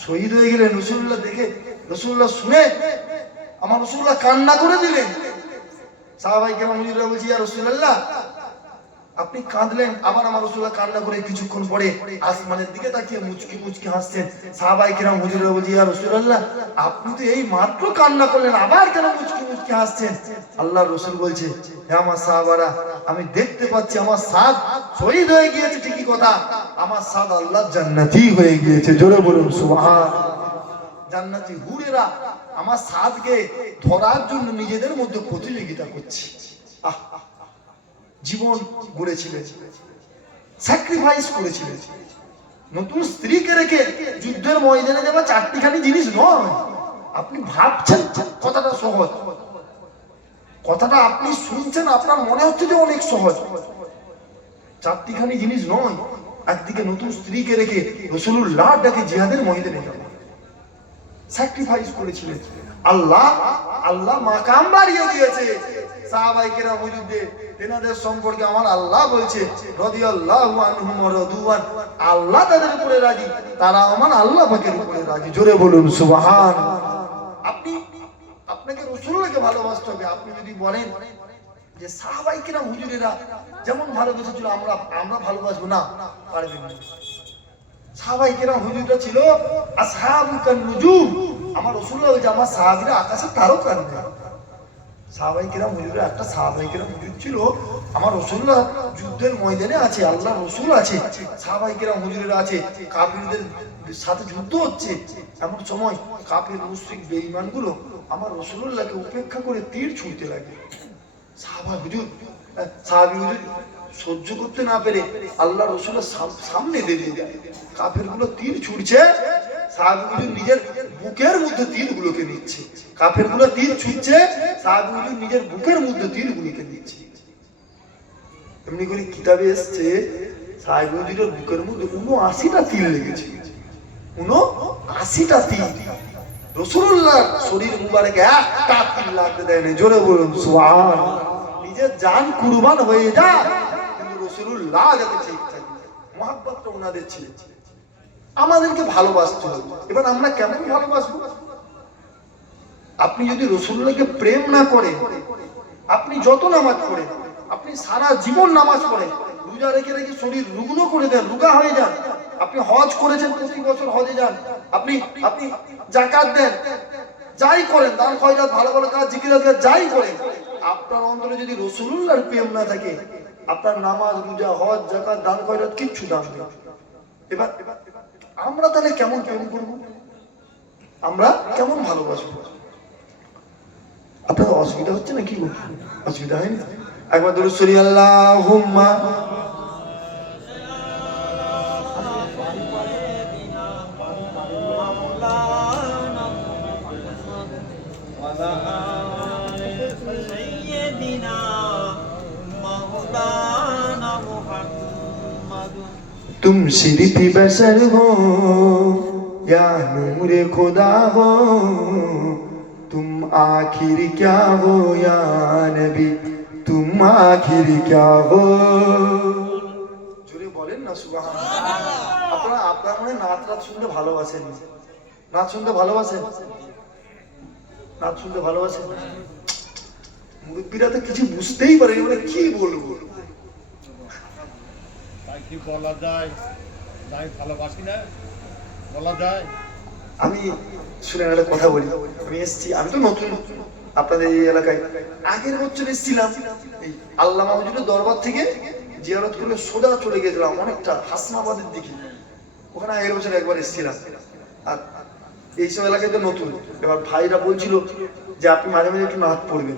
শহীদ হয়ে গেলেন, রাসূলুল্লাহ দেখে, রাসূলুল্লাহ শুনে আমার রাসূলুল্লাহ কান্না করে দিলেন। সাহাবায়ে কেরাম হুজুররা বলছি, ইয়া রাসূলুল্লাহ আপনি কাঁদলেন, আবার আমার রাসূলুল্লাহ কান্না করে কিছুক্ষণ পরে আসমানের দিকে তাকিয়ে মুচকি মুচকি হাসছেন। সাহাবায়ে কেরাম হুজুররা বলছি, ইয়া রাসূলুল্লাহ আপনি তো এই মাত্র কান্না করলেন, আবার কেন মুচকি মুচকি হাসছেন? আল্লাহর রাসূল বলছে, হে আমার সাহাবারা, আমি দেখতে পাচ্ছি আমার সাদ শহীদ হয়ে গিয়েছে ঠিকই কথা, আমার সাদ আল্লাহর জান্নাতি হয়ে গিয়েছে। জোরে বলুন সুবহানাল্লাহ। জান্নাতি হুরেরা আমার সাদকে ধরার জন্য নিজেদের মধ্যে প্রতিযোগিতা করছে। আহ, জীবন গড়েছিলেন, স্যাক্রিফাইস করেছিলেন, নতুন স্ত্রীকে রেখে যুদ্ধের ময়দানে যাওয়া চারটিখানি জিনিস নয়। আপনি ভাবছেন কথাটা সহজ, কথাটা আপনি শুনছেন আপনার মনে হচ্ছে যে অনেক সহজ, চারটিখানি জিনিস নয়। একদিকে নতুন স্ত্রীকে রেখে রাসূলুল্লাহ ডাকে জিহাদের ময়দানে যাওয়া, স্যাক্রিফাইস করেছিলেন। আল্লাহ আল্লাহ মাকাম বাড়িয়ে দিয়েছে। সাহাবায়ে কেরাম হুজুরদের তেনাদের সম্পর্কে আমার আল্লাহ বলছে, রাদিয়াল্লাহু আনহুম ওয়া রাদুয়ান, আল্লাহ তাদের উপরে রাজি, তারা আমার আল্লাহ পাকের উপরে রাজি। জোরে বলুন সুবহানাল্লাহ। আপনি আপনাকে রাসূলকে ভালোবাসতে হবে। আপনি যদি বলেন যে সাহাবায়ে কেরাম হুজুরেরা যেমন ভালোবেসেছিল আমরা আমরা ভালোবাসবো না, পারবেন না। সাহাবায়ে কেরাম হুজুররা ছিল আসহাবুকান নুজুম, আমার রাসূলুল্লাহ বলছে আমার সাহাবীরা আকাশের তারকার ন্যায়। সাহাবায়ে কেরাম হুজুররা একটা সাহাবায়ে কেরাম হুজুর ছিল, আমার রাসূলুল্লাহ যুদ্ধের ময়দানে আছে, আল্লাহর রাসূল আছে, সাহাবায়ে কেরাম হুজুরেরা আছে, কাফিরদের সাথে যুদ্ধ হচ্ছে, এমন সময় কাফির মুশরিক বেঈমানগুলো আমার রাসূলুল্লাহকে উপেক্ষা করে তীর ছুঁড়তে লাগে। সাহাবী হুজুর সহ্য করতে না পেরে আল্লাহ রাসূলের সামনে দিয়ে দেয়, কাফেরগুলো তীর ছুঁড়ছে, সাহাবী হুজুর নিজের বুকের মধ্যে তীরগুলোকে নিচ্ছে। কাফেরগুলো তীর ছুঁড়ছে, সাহাবী হুজুর নিজের বুকের মধ্যে তীরগুলোকে নিচ্ছে। এমনি করে কিতাবে এসেছে সাহাবী হুজুরের বুকের মধ্যে ৭৯টা তীর লেগেছে, ৭৯টা তীর। রাসূলুল্লাহ শরীর মুবারকে একটা তীর লাগতে দেয়নি। জোরে বলুন সুবহানাল্লাহ। নিজের জান কুরবান হয়ে যায়, কিন্তু রাসূলুল্লাহ যাতে ঠিক থাকে, মহব্বতটা ওনাদের ছিল। আমাদেরকে ভালোবাসতে হবে। এবার আমরা কেমন ভালোবাসবো? আপনি যদি রাসূলুল্লাহকে প্রেম না করেন, আপনি যত নামাজ পড়েন, আপনি সারা জীবন নামাজ পড়েন, রোজা রেখে রেখে শরীর রুগ্ন করে দেন, রোগা হয়ে যান, আপনি হজ করেছেন, প্রতি বছর হজে যান, আপনি আপনি যাকাত দেন, যাই করেন, দান খয়রাত, ভালো ভালো কাজ, জিকির আজকার যাই করেন, আপনার অন্তরে যদি রাসূলুল্লাহর প্রেম না থাকে, আপনার নামাজ, রোজা, হজ, যাকাত, দান খয়রাত কিচ্ছু দাম নেই। এবার আমরা তাহলে কেমন প্রেম করবো, আমরা কেমন ভালোবাসবো? আপনার অসুবিধা হচ্ছে না কি? অসুবিধা হয়নি? একবার দরুদ শরীফ আল্লাহুম্মা तुम सिर्फ बशर हो या नूर खुदा हो, तुम आखिर क्या हो या नबी, तुम आखिर क्या हो। জোরে বলেন না সুবহানাল্লাহ। আপনারা আপনারা মনে নাচ রাত শুনতে ভালোবাসেন, নাচ শুনতে ভালোবাসেন, নাচ শুনতে ভালোবাসেন। মুরব্বীরা তো কিছু বুঝতেই পারে না, কি বলবো, কি বলা যায়, তাই ভালোবাসি না বলা যায়। আমি শুনেন একটা কথা বলি, আমি এসেছি, আমি তো নতুন আপনাদের এই এলাকায়, আগের বছর এসেছিলাম এই আল্লামা হুজুরের দরবার থেকে জিয়ারত করে সোজা চলে গেছিলাম অনেকটা হাসনাবাদের দিকে, ওখানে আগের বছর একবার এসেছিলাম। আর এইসব এলাকায় তো নতুন, এবার ভাইরা বলছিল যে আপনি মাঝে মাঝে একটু নাচ পড়বেন।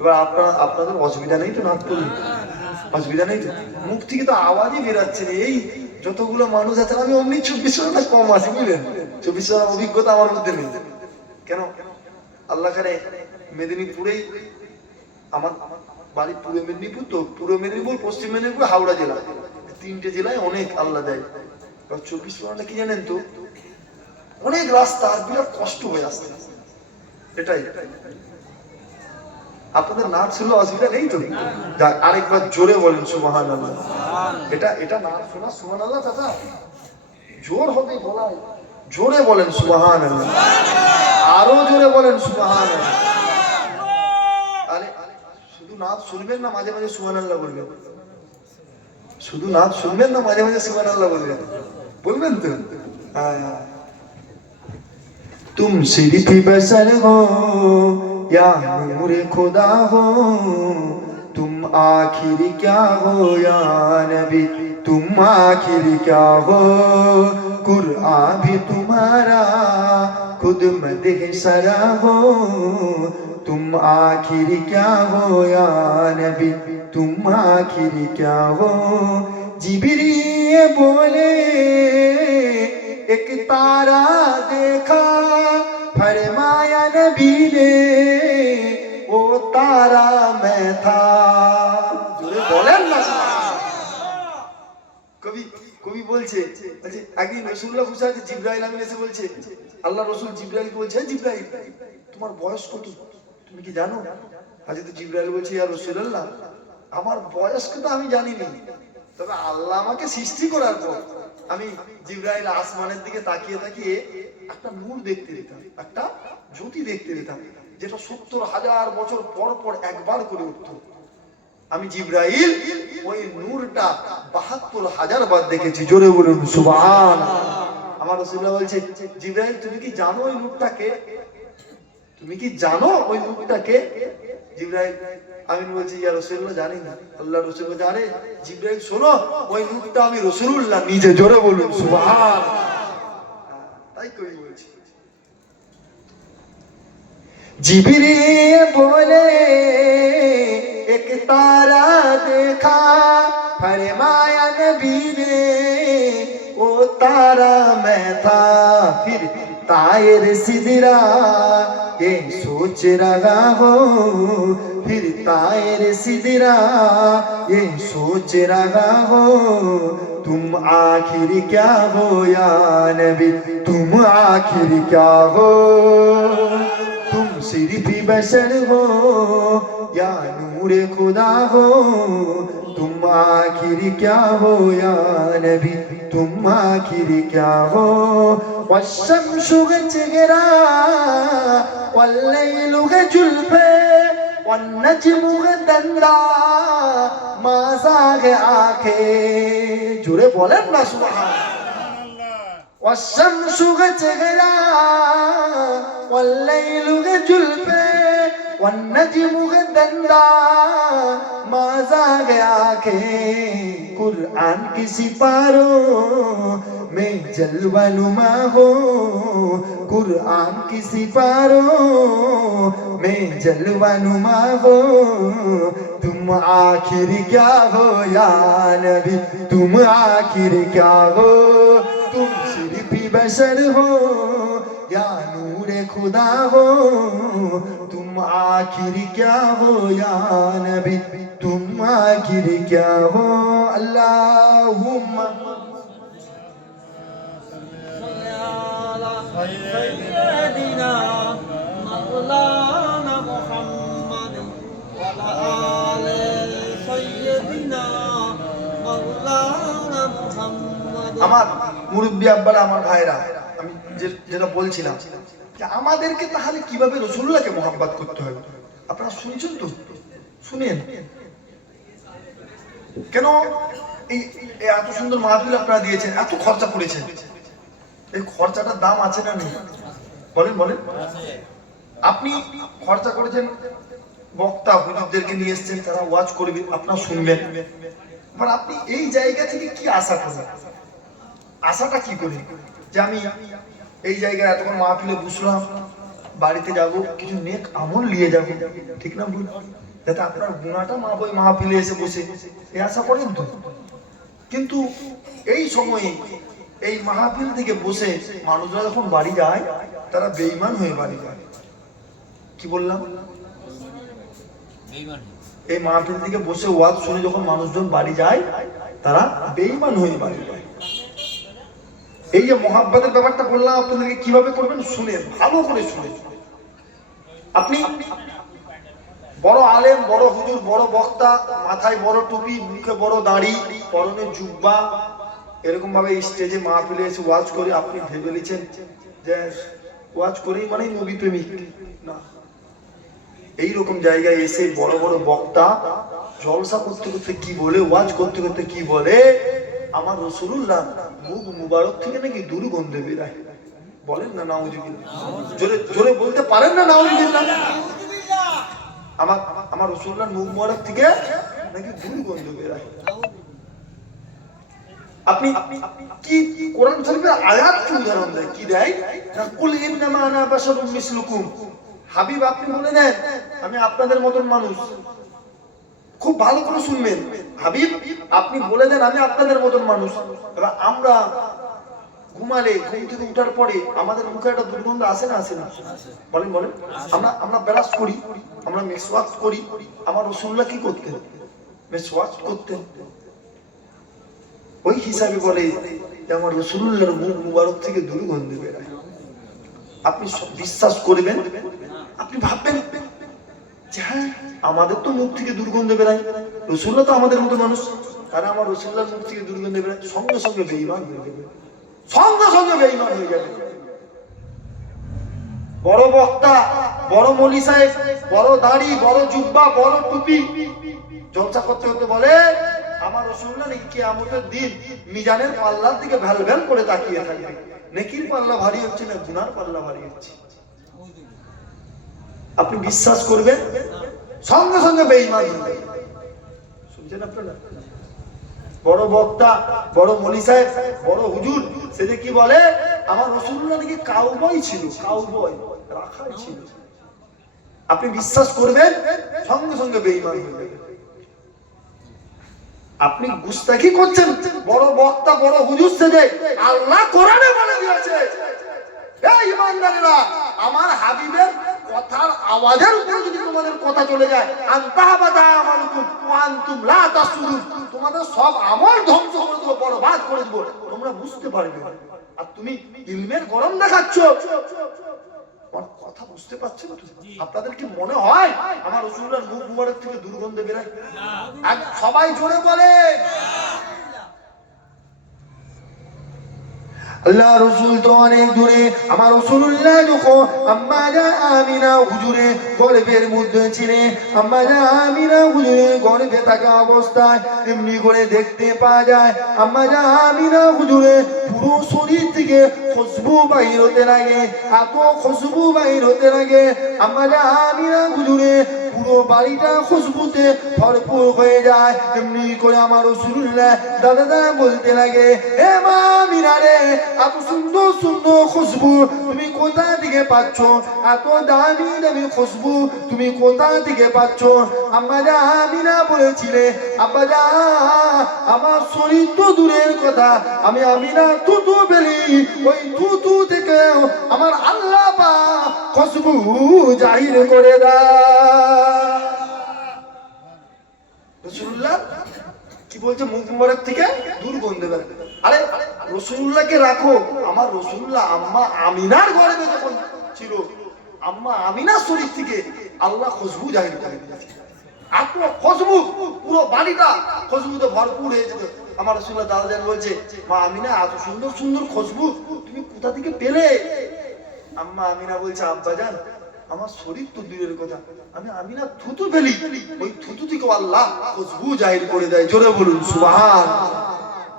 এবার আপনাদের অসুবিধা নেই তো নাচ পড়বেন? অসুবিধা নেই তো? মুখ থেকে তো আওয়াজই বেরাচ্ছে না। এই যতগুলো মানুষ আছে, আমি অমনি 24 ঘন্টা কম আছি বুঝলেন, 24 ঘন্টার অভিজ্ঞতা আমার মধ্যে নেই। কেন? আল্লাহ খানে মেদিনীপুরেই আমার বাড়ি, পূর্ব মেদিনীপুর, তো পূর্ব মেদিনীপুর, পশ্চিম মেদিনীপুর, হাওড়া জেলা, 3টে জেলায় অনেক আল্লাহ দেয়। 24 ঘন্টা কি জানেন তো, অনেক রাস্তা, বিরাট কষ্ট হয়ে আসছে। এটাই আপনাদের নাচ শুনলে অসুবিধা নেই তো? যাক, আরেকবার জোরে বলেন সুবহানাল্লাহ। এটা নাচ শোনা সুবহানাল্লাহ চাচা, জোর হবে বলায়, জোরে বলেন সুবহানাল্লাহ, আরো জোরে বলেন সুবহানাল্লাহ। আরে শুধু নাচ শুনবেন না, মাঝে মাঝে সুবহানাল্লাহ বলবেন। শুধু নাচ শুনবেন না, মাঝে মাঝে সুবহানাল্লাহ বলবেন, বলবেন তো? হ্যাঁ। तुम सिर्फ बशर हो या नूर खुदा हो, तुम आखिर क्या हो या नबी, तुम आखिर क्या हो। कुरान भी तुम्हारा खुद मदह सरा हो, तुम आखिर क्या हो या नबी, तुम आखिर क्या हो। जिब्रील बोले एक तारा देखा, फरमाया नबी ने वो तारा मैं था। बोलेन ना কবি কবি বলছে একদিন রাসূলুল্লাহ বসে আছে, জিবরাইল আমিন এসে বলছে, আল্লাহ রাসূল জিবরাইলকে বলছে, জিবরাইল তোমার বয়স কত, তুমি কি জানো? হযরত জিবরাইল বলছে, ইয়া রাসূলুল্লাহ আমার বয়স কত আমি জানি না, তবে আল্লাহ আমাকে সৃষ্টি করার পর আমি জিবরাইল আসমানের দিকে তাকিয়ে তাকিয়ে একটা নূর দেখতে পেতাম, একটা জ্যোতি দেখতে পেতাম, যেটা 70,000 বছর পর পর একবার করে উঠতো। আমি জিবরাইল ওই নূরটা 72,000 বার দেখেছি। জোরে বলুন সুবহানাল্লাহ। আমার রাসূলুল্লাহ বলছে, জিবরাইল তুমি কি জানো ওই নূরটাকে? তুমি কি জানো ওই নূরটাকে? জিবরাইল আমিন বলছি, ইয়া রাসূলুল্লাহ জানি না। আল্লাহ রাসূল বলছে, আরে জিবরাইল শোনো, ওই নূরটা আমি রাসূলুল্লাহ নিজে। জোরে বলুন সুবহানাল্লাহ। তাই কই বলছি, जिब्रील बोले एक तारा देखा, फरमाया नबी ने वो तारा मैं था। फिर तायर सिदरा ये सोच रहा हो, फिर तायर सिदरा ये सोच रहा हो, तुम आखिर क्या हो या नबी, तुम आखिर क्या हो। तुम सिर्फ बशर हो या नूर खुदा हो, तुम आखिर क्या हो या नबी, तुम आखिर क्या हो। वश्शम्सु गजरा वल्लैलु गजुल्फे वन्नज्मु गदंदा मा ज़ाग आँखें। जोरे बोलें ना सुबहानल्लाह। वश्शम्सु गजरा वल्लैलु गजुल्फे والنجم غدندا ما زاغ आंखें कुरान की सिपारों में जलवा नुमा हो कुरान की सिपारों में जलवा नुमा हो तुम आखिर क्या हो या नबी तुम आखिर क्या हो तुम सिर्फ बशर हो या नूरे खुदा हो तुम आखिर क्या हो या नबी तुम आखिर क्या हो अल्लाहुम्मा سيدنا مولانا محمد وعلى آل سيدنا مولانا محمد আমার মুরব্বী আব্বারা আমার ভাইরা আমি যেটা বলছিলাম যে আমাদেরকে তাহলে কিভাবে রাসূলুল্লাহকে মোহাব্বত করতে হবে আপনারা শুনছেন তো শুনেন কেন এই এত সুন্দর মাহফিল আপনারা দিয়েছেন এত খরচা করেছেন এই খরচাটার দাম আছে না নেই বলেন বলেন আপনি খরচা করেছেন বক্তা হুজুরদেরকে নিয়ে এসেছেন তারা ওয়াজ করবে আপনারা শুনবেন এবার আপনি এই জায়গা থেকে কি আশা করেন আশাটা কি করে যে আমি এই জায়গায় এতক্ষণ মাহফিলে বসলাম বাড়িতে যাব কিছু নেক আমল নিয়ে যাব ঠিক না ভুল যাতে আপনার গুনাহটা মা বই মাহফিলে এসে বসে এই আশা করেন তো কিন্তু এই সময়ে এই মাহফিল থেকে বসে মানুষরা যখন বাড়ি যায় তারা বেঈমান হয়ে বাড়ি যায় কি বললাম এই মাহফিল থেকে বসে ওয়াজ শুনে যখন মানুষজন বাড়ি যায় তারা বেঈমান হয়ে বাড়ি যায় এই যে মোহাব্বতের ব্যাপারটা বললাম আপনাদেরকে কিভাবে করবেন শুনে ভালো করে শুনে আপনি বড় আলেম বড় হুজুর বড় বক্তা মাথায় বড় টুপি মুখে বড় দাড়ি পরনে জুব্বা এরকম ভাবে স্টেজে মাহফিলে এসে ওয়াজ করে আপনি ভেবে নিয়েছেন যে ওয়াজ করেই মানে নবী প্রেমিক না এইরকম জায়গায় এসে বড় বড় বক্তা জলসা করতে করতে কি বলে ওয়াজ করতে করতে কি বলে আমার রাসূলুল্লাহ মুখ মুবারক থেকে নাকি দুর্গন্ধ বেরায় বলেন না নাউজুবিল্লাহ জোরে জোরে বলতে পারেন না নাউজুবিল্লাহ আমার রাসূলুল্লাহ মুখ মুবারক থেকে নাকি দুর্গন্ধ বেরায় আপনি কি কোরআন শরীফের আয়াত কি উদাহরণ দেয় কি দেয় না কুল ইন্নামা আনা বাশারুম মিসলুকুম হাবিব আপনি বলে দেন আমি আপনাদের মতন মানুষ খুব ভালো করে শুনবেন হাবিব আপনি বলে দেন আমি আপনাদের মতন মানুষ এবার আমরা ঘুমালে ঘুম থেকে ওঠার পরে আমাদের মুখে একটা দুর্গন্ধ আসে না আসে না বলেন বলেন আমরা ব্রাশ করি আমরা মিসওয়াক করি আমার রাসূলুল্লাহ কি করতেন মিসওয়াক করতেন ওই হিসাবে বলে যে আমার রাসূলুল্লাহর মুখ মুবারক থেকে দুর্গন্ধ বেরায় আপনি বিশ্বাস করবেন আপনি ভাববেন যে হ্যাঁ আমাদের তো মুখ থেকে দুর্গন্ধ বেরায় রাসূলুল্লাহ তো আমাদের মতো মানুষ তারা আমার রাসূলুল্লাহর মুখ থেকে দুর্গন্ধ বেরায় সঙ্গে সঙ্গে বেঈমান হয়ে যাবে সঙ্গে সঙ্গে বেঈমান হয়ে যাবে বড় বক্তা বড় মৌলী সাহেব বড় দাড়ি বড় জুব্বা বড় টুপি জলসা করতে করতে বলে আমার রাসূলুল্লাহ নাকি কিয়ামতের দিন মিজানের পাল্লার দিকে ভ্যাল ভ্যাল করে তাকিয়ে থাকবে নেকির পাল্লা ভারী হচ্ছে না গুনার পাল্লা ভারী হচ্ছে আপনি বিশ্বাস করবেন সঙ্গে সঙ্গে বেঈমান হয়ে যাবে শুনছেন আপনারা বড় বক্তা বড় মৌলী সাহেব বড় হুজুর সে যে কি বলে আমার রাসূলুল্লাহ নাকি কাউবয় ছিল কাউবয় রাখাল ছিল আপনি বিশ্বাস করবেন সঙ্গে সঙ্গে বেঈমান হয়ে যাবে আপনি গুস্তাখি করছেন বড় বক্তা বড় হুজুর সেজে আল্লাহ কোরআনে বলে দিয়েছে এই ইমানদারেরা আমার হাবিবের কথার আওয়াজের উপরে যদি তোমাদের কথা চলে যায় আনতাহাবাদা আমালুকুম ওয়া আনতুম লা তাসুরুন তোমাদের সব আমল ধ্বংস করে দেব বরবাদ করে দেব তোমরা বুঝতে পারবে আর তুমি ইলমের গরম দেখাচ্ছ আমার কথা বুঝতে পারছেন তো আপনাদের কি মনে হয় আমার রাসূলুল্লাহর মুখ মুবারক থেকে দুর্গন্ধ বেরায় আর সবাই জোরে বলে আল্লাহ রসুল তো অনেক দূরে। আমার রাসূলুল্লাহ যখন আম্মা জান আমিনা হুজুরে গর্ভের মধ্যে ছিলেন, আম্মা জান আমিনা হুজুরে গর্ভে থাকা অবস্থায় এমনি করে দেখতে পাওয়া যায় আম্মা জান আমিনা হুজুরে পুরো শরীর থেকে খুশবু বাহির হতে লাগে, এত খুশবু বাহির হতে লাগে। আম্মা জান আমিনা হুজুরে পুরো বাড়িটা খুশবুতে ভরপুর হয়ে যায়। এমনি করে আমার রাসূলুল্লাহ দাদা বলতে লাগে, হে মা আমিনা রে, এত সুন্দর সুন্দর খুশবু তুমি কোথা থেকে পাচ্ছ? এত দামি দামি খুশবু তুমি কোথা থেকে পাচ্ছ? আম্মা জান আমিনা বলেছিলে, আব্বা জান আমার শরীর তো দূরের কথা, আমি আমিনা থুতু ফেলি, ওই থুতু থেকে আমার আল্লাহ পাক খুশবু জাহির করে দেয়। রাসূলুল্লাহ কি বলছে? মুখ মুবারক থেকে দুর্গন্ধ বের। আরে রাসূলুল্লাহকে রাখো, আমার রাসূলুল্লাহ আম্মা আমিনার গর্ভে যখন ছিল, আম্মা আমিনার শরীর থেকে আল্লাহ খুশবু জাহির করে দিয়েছে। এত খুশবু পুরো বাড়িটা খুশবুতে ভরপুর হয়ে যেত। আমার রাসূলুল্লাহ দাদা জান বলছে, মা আমিনা এত সুন্দর সুন্দর খুশবু তুমি কোথা থেকে পেলে? আম্মা আমিনা বলছে, আব্বা জান আমার শরীর তো দূরের কথা, আমি আমিনা থুতু ফেলি, ওই থুতু থেকে আল্লাহ খুশবু জাহির করে দেয়। জোরে বলুন সুবহানাল্লাহ।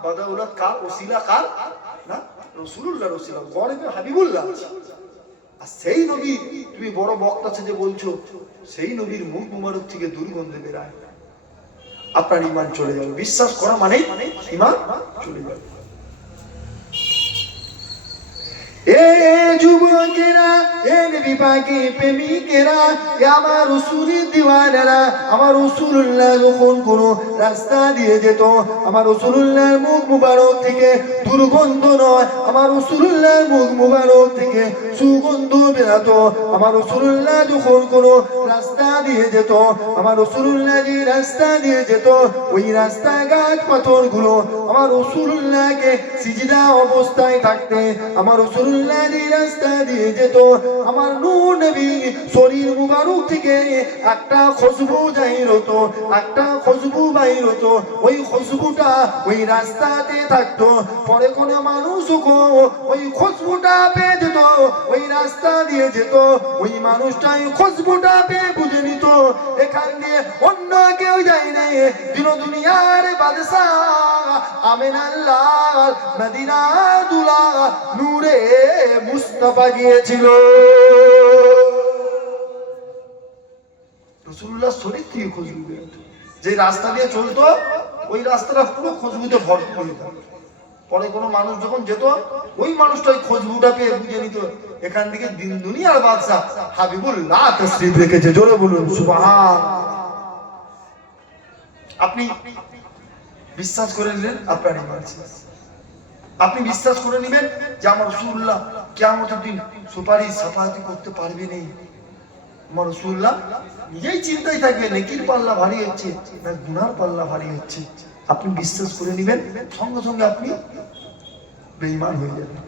বাদাউলাত কার ওসিলা? কার না? রাসূলুল্লাহ। রাসূলুল্লাহ গর্বে হাবিবুল্লাহ। আর সেই নবী তুমি বড় বক্তা যে বলছো, সেই নবীর মুখ মুবারক থেকে দুর্গন্ধ বেরায়, আপনার ঈমান চলে যাবে। বিশ্বাস করা মানে ঈমান চলে যাবে। এ যুবকেরা, এ নবী পাকের প্রেমিকেরা, এ আমার রাসূলের দিওয়ানারা, আমার রাসূলুল্লাহ যখন কোনো রাস্তা দিয়ে যেত, আমার রাসূলুল্লাহর মুখ মুবারক থেকে দুর্গন্ধ নয়, আমার রাসূলুল্লাহর মুখ মুবারক থেকে সুগন্ধ বেরাতো। আমার রাসূলুল্লাহ যখন কোনো রাস্তা দিয়ে যেত, আমার রাসূলুল্লাহ যে রাস্তা দিয়ে যেত, ওই রাস্তাঘাট পাথরগুলো আমার রাসূলুল্লাহকে সিজদা অবস্থায় থাকতে, আমার রাসূলুল্লাহ যে রাস্তা দিয়ে যেত, আমার নূর নবী শরীর মুবারক থেকে একটা খুশবু জাহির হতো, একটা খুশবু বাহির হতো। ওই খুশবুটা ওই রাস্তাতে থাকতো। পরে কোনো মানুষ ওই খুশবুটা পেয়ে যেত, ওই রাস্তা দিয়ে যেত, ওই মানুষটা ওই খুশবুটা পেয়ে বুঝে নিত এখান দিয়ে অন্য কেউ যায় না, দিন দুনিয়ার বাদশাহ আমিনাল্লাহ মদিনা দুলা নূরে মুস্তাফা গিয়েছিল। রাসূলুল্লাহ শরীর থেকে খুশবু বের হতো, যে রাস্তা দিয়ে চলতো ওই রাস্তাটা পুরো খুশবুতে ভরপুর হয়ে যেত। পরে কোনো মানুষ যখন যেত, ওই মানুষটা ওই খুশবুটা পেয়ে বুঝে নিত এখান থেকে দিন দুনিয়ার বাদশাহ হাবিবুল্লাহ তাশরীফ রেখেছে। জোরে বলুন সুবহানাল্লাহ। আপনি বিশ্বাস করে নিলেন, আপনার ঈমান শেষ। আপনি বিশ্বাস করে নেবেন যে আমার রাসূলুল্লাহ কিয়ামতের দিন সুপারিশ সাফায়াত করতে পারবে না। আমার রাসূলুল্লাহ নিজেই চিন্তায় থাকবে নেকির পাল্লা ভারী হচ্ছে না গুনার পাল্লা ভারী হচ্ছে। আপনি বিশ্বাস করে নেবেন, সঙ্গে সঙ্গে আপনি বেঈমান হয়ে যাবেন।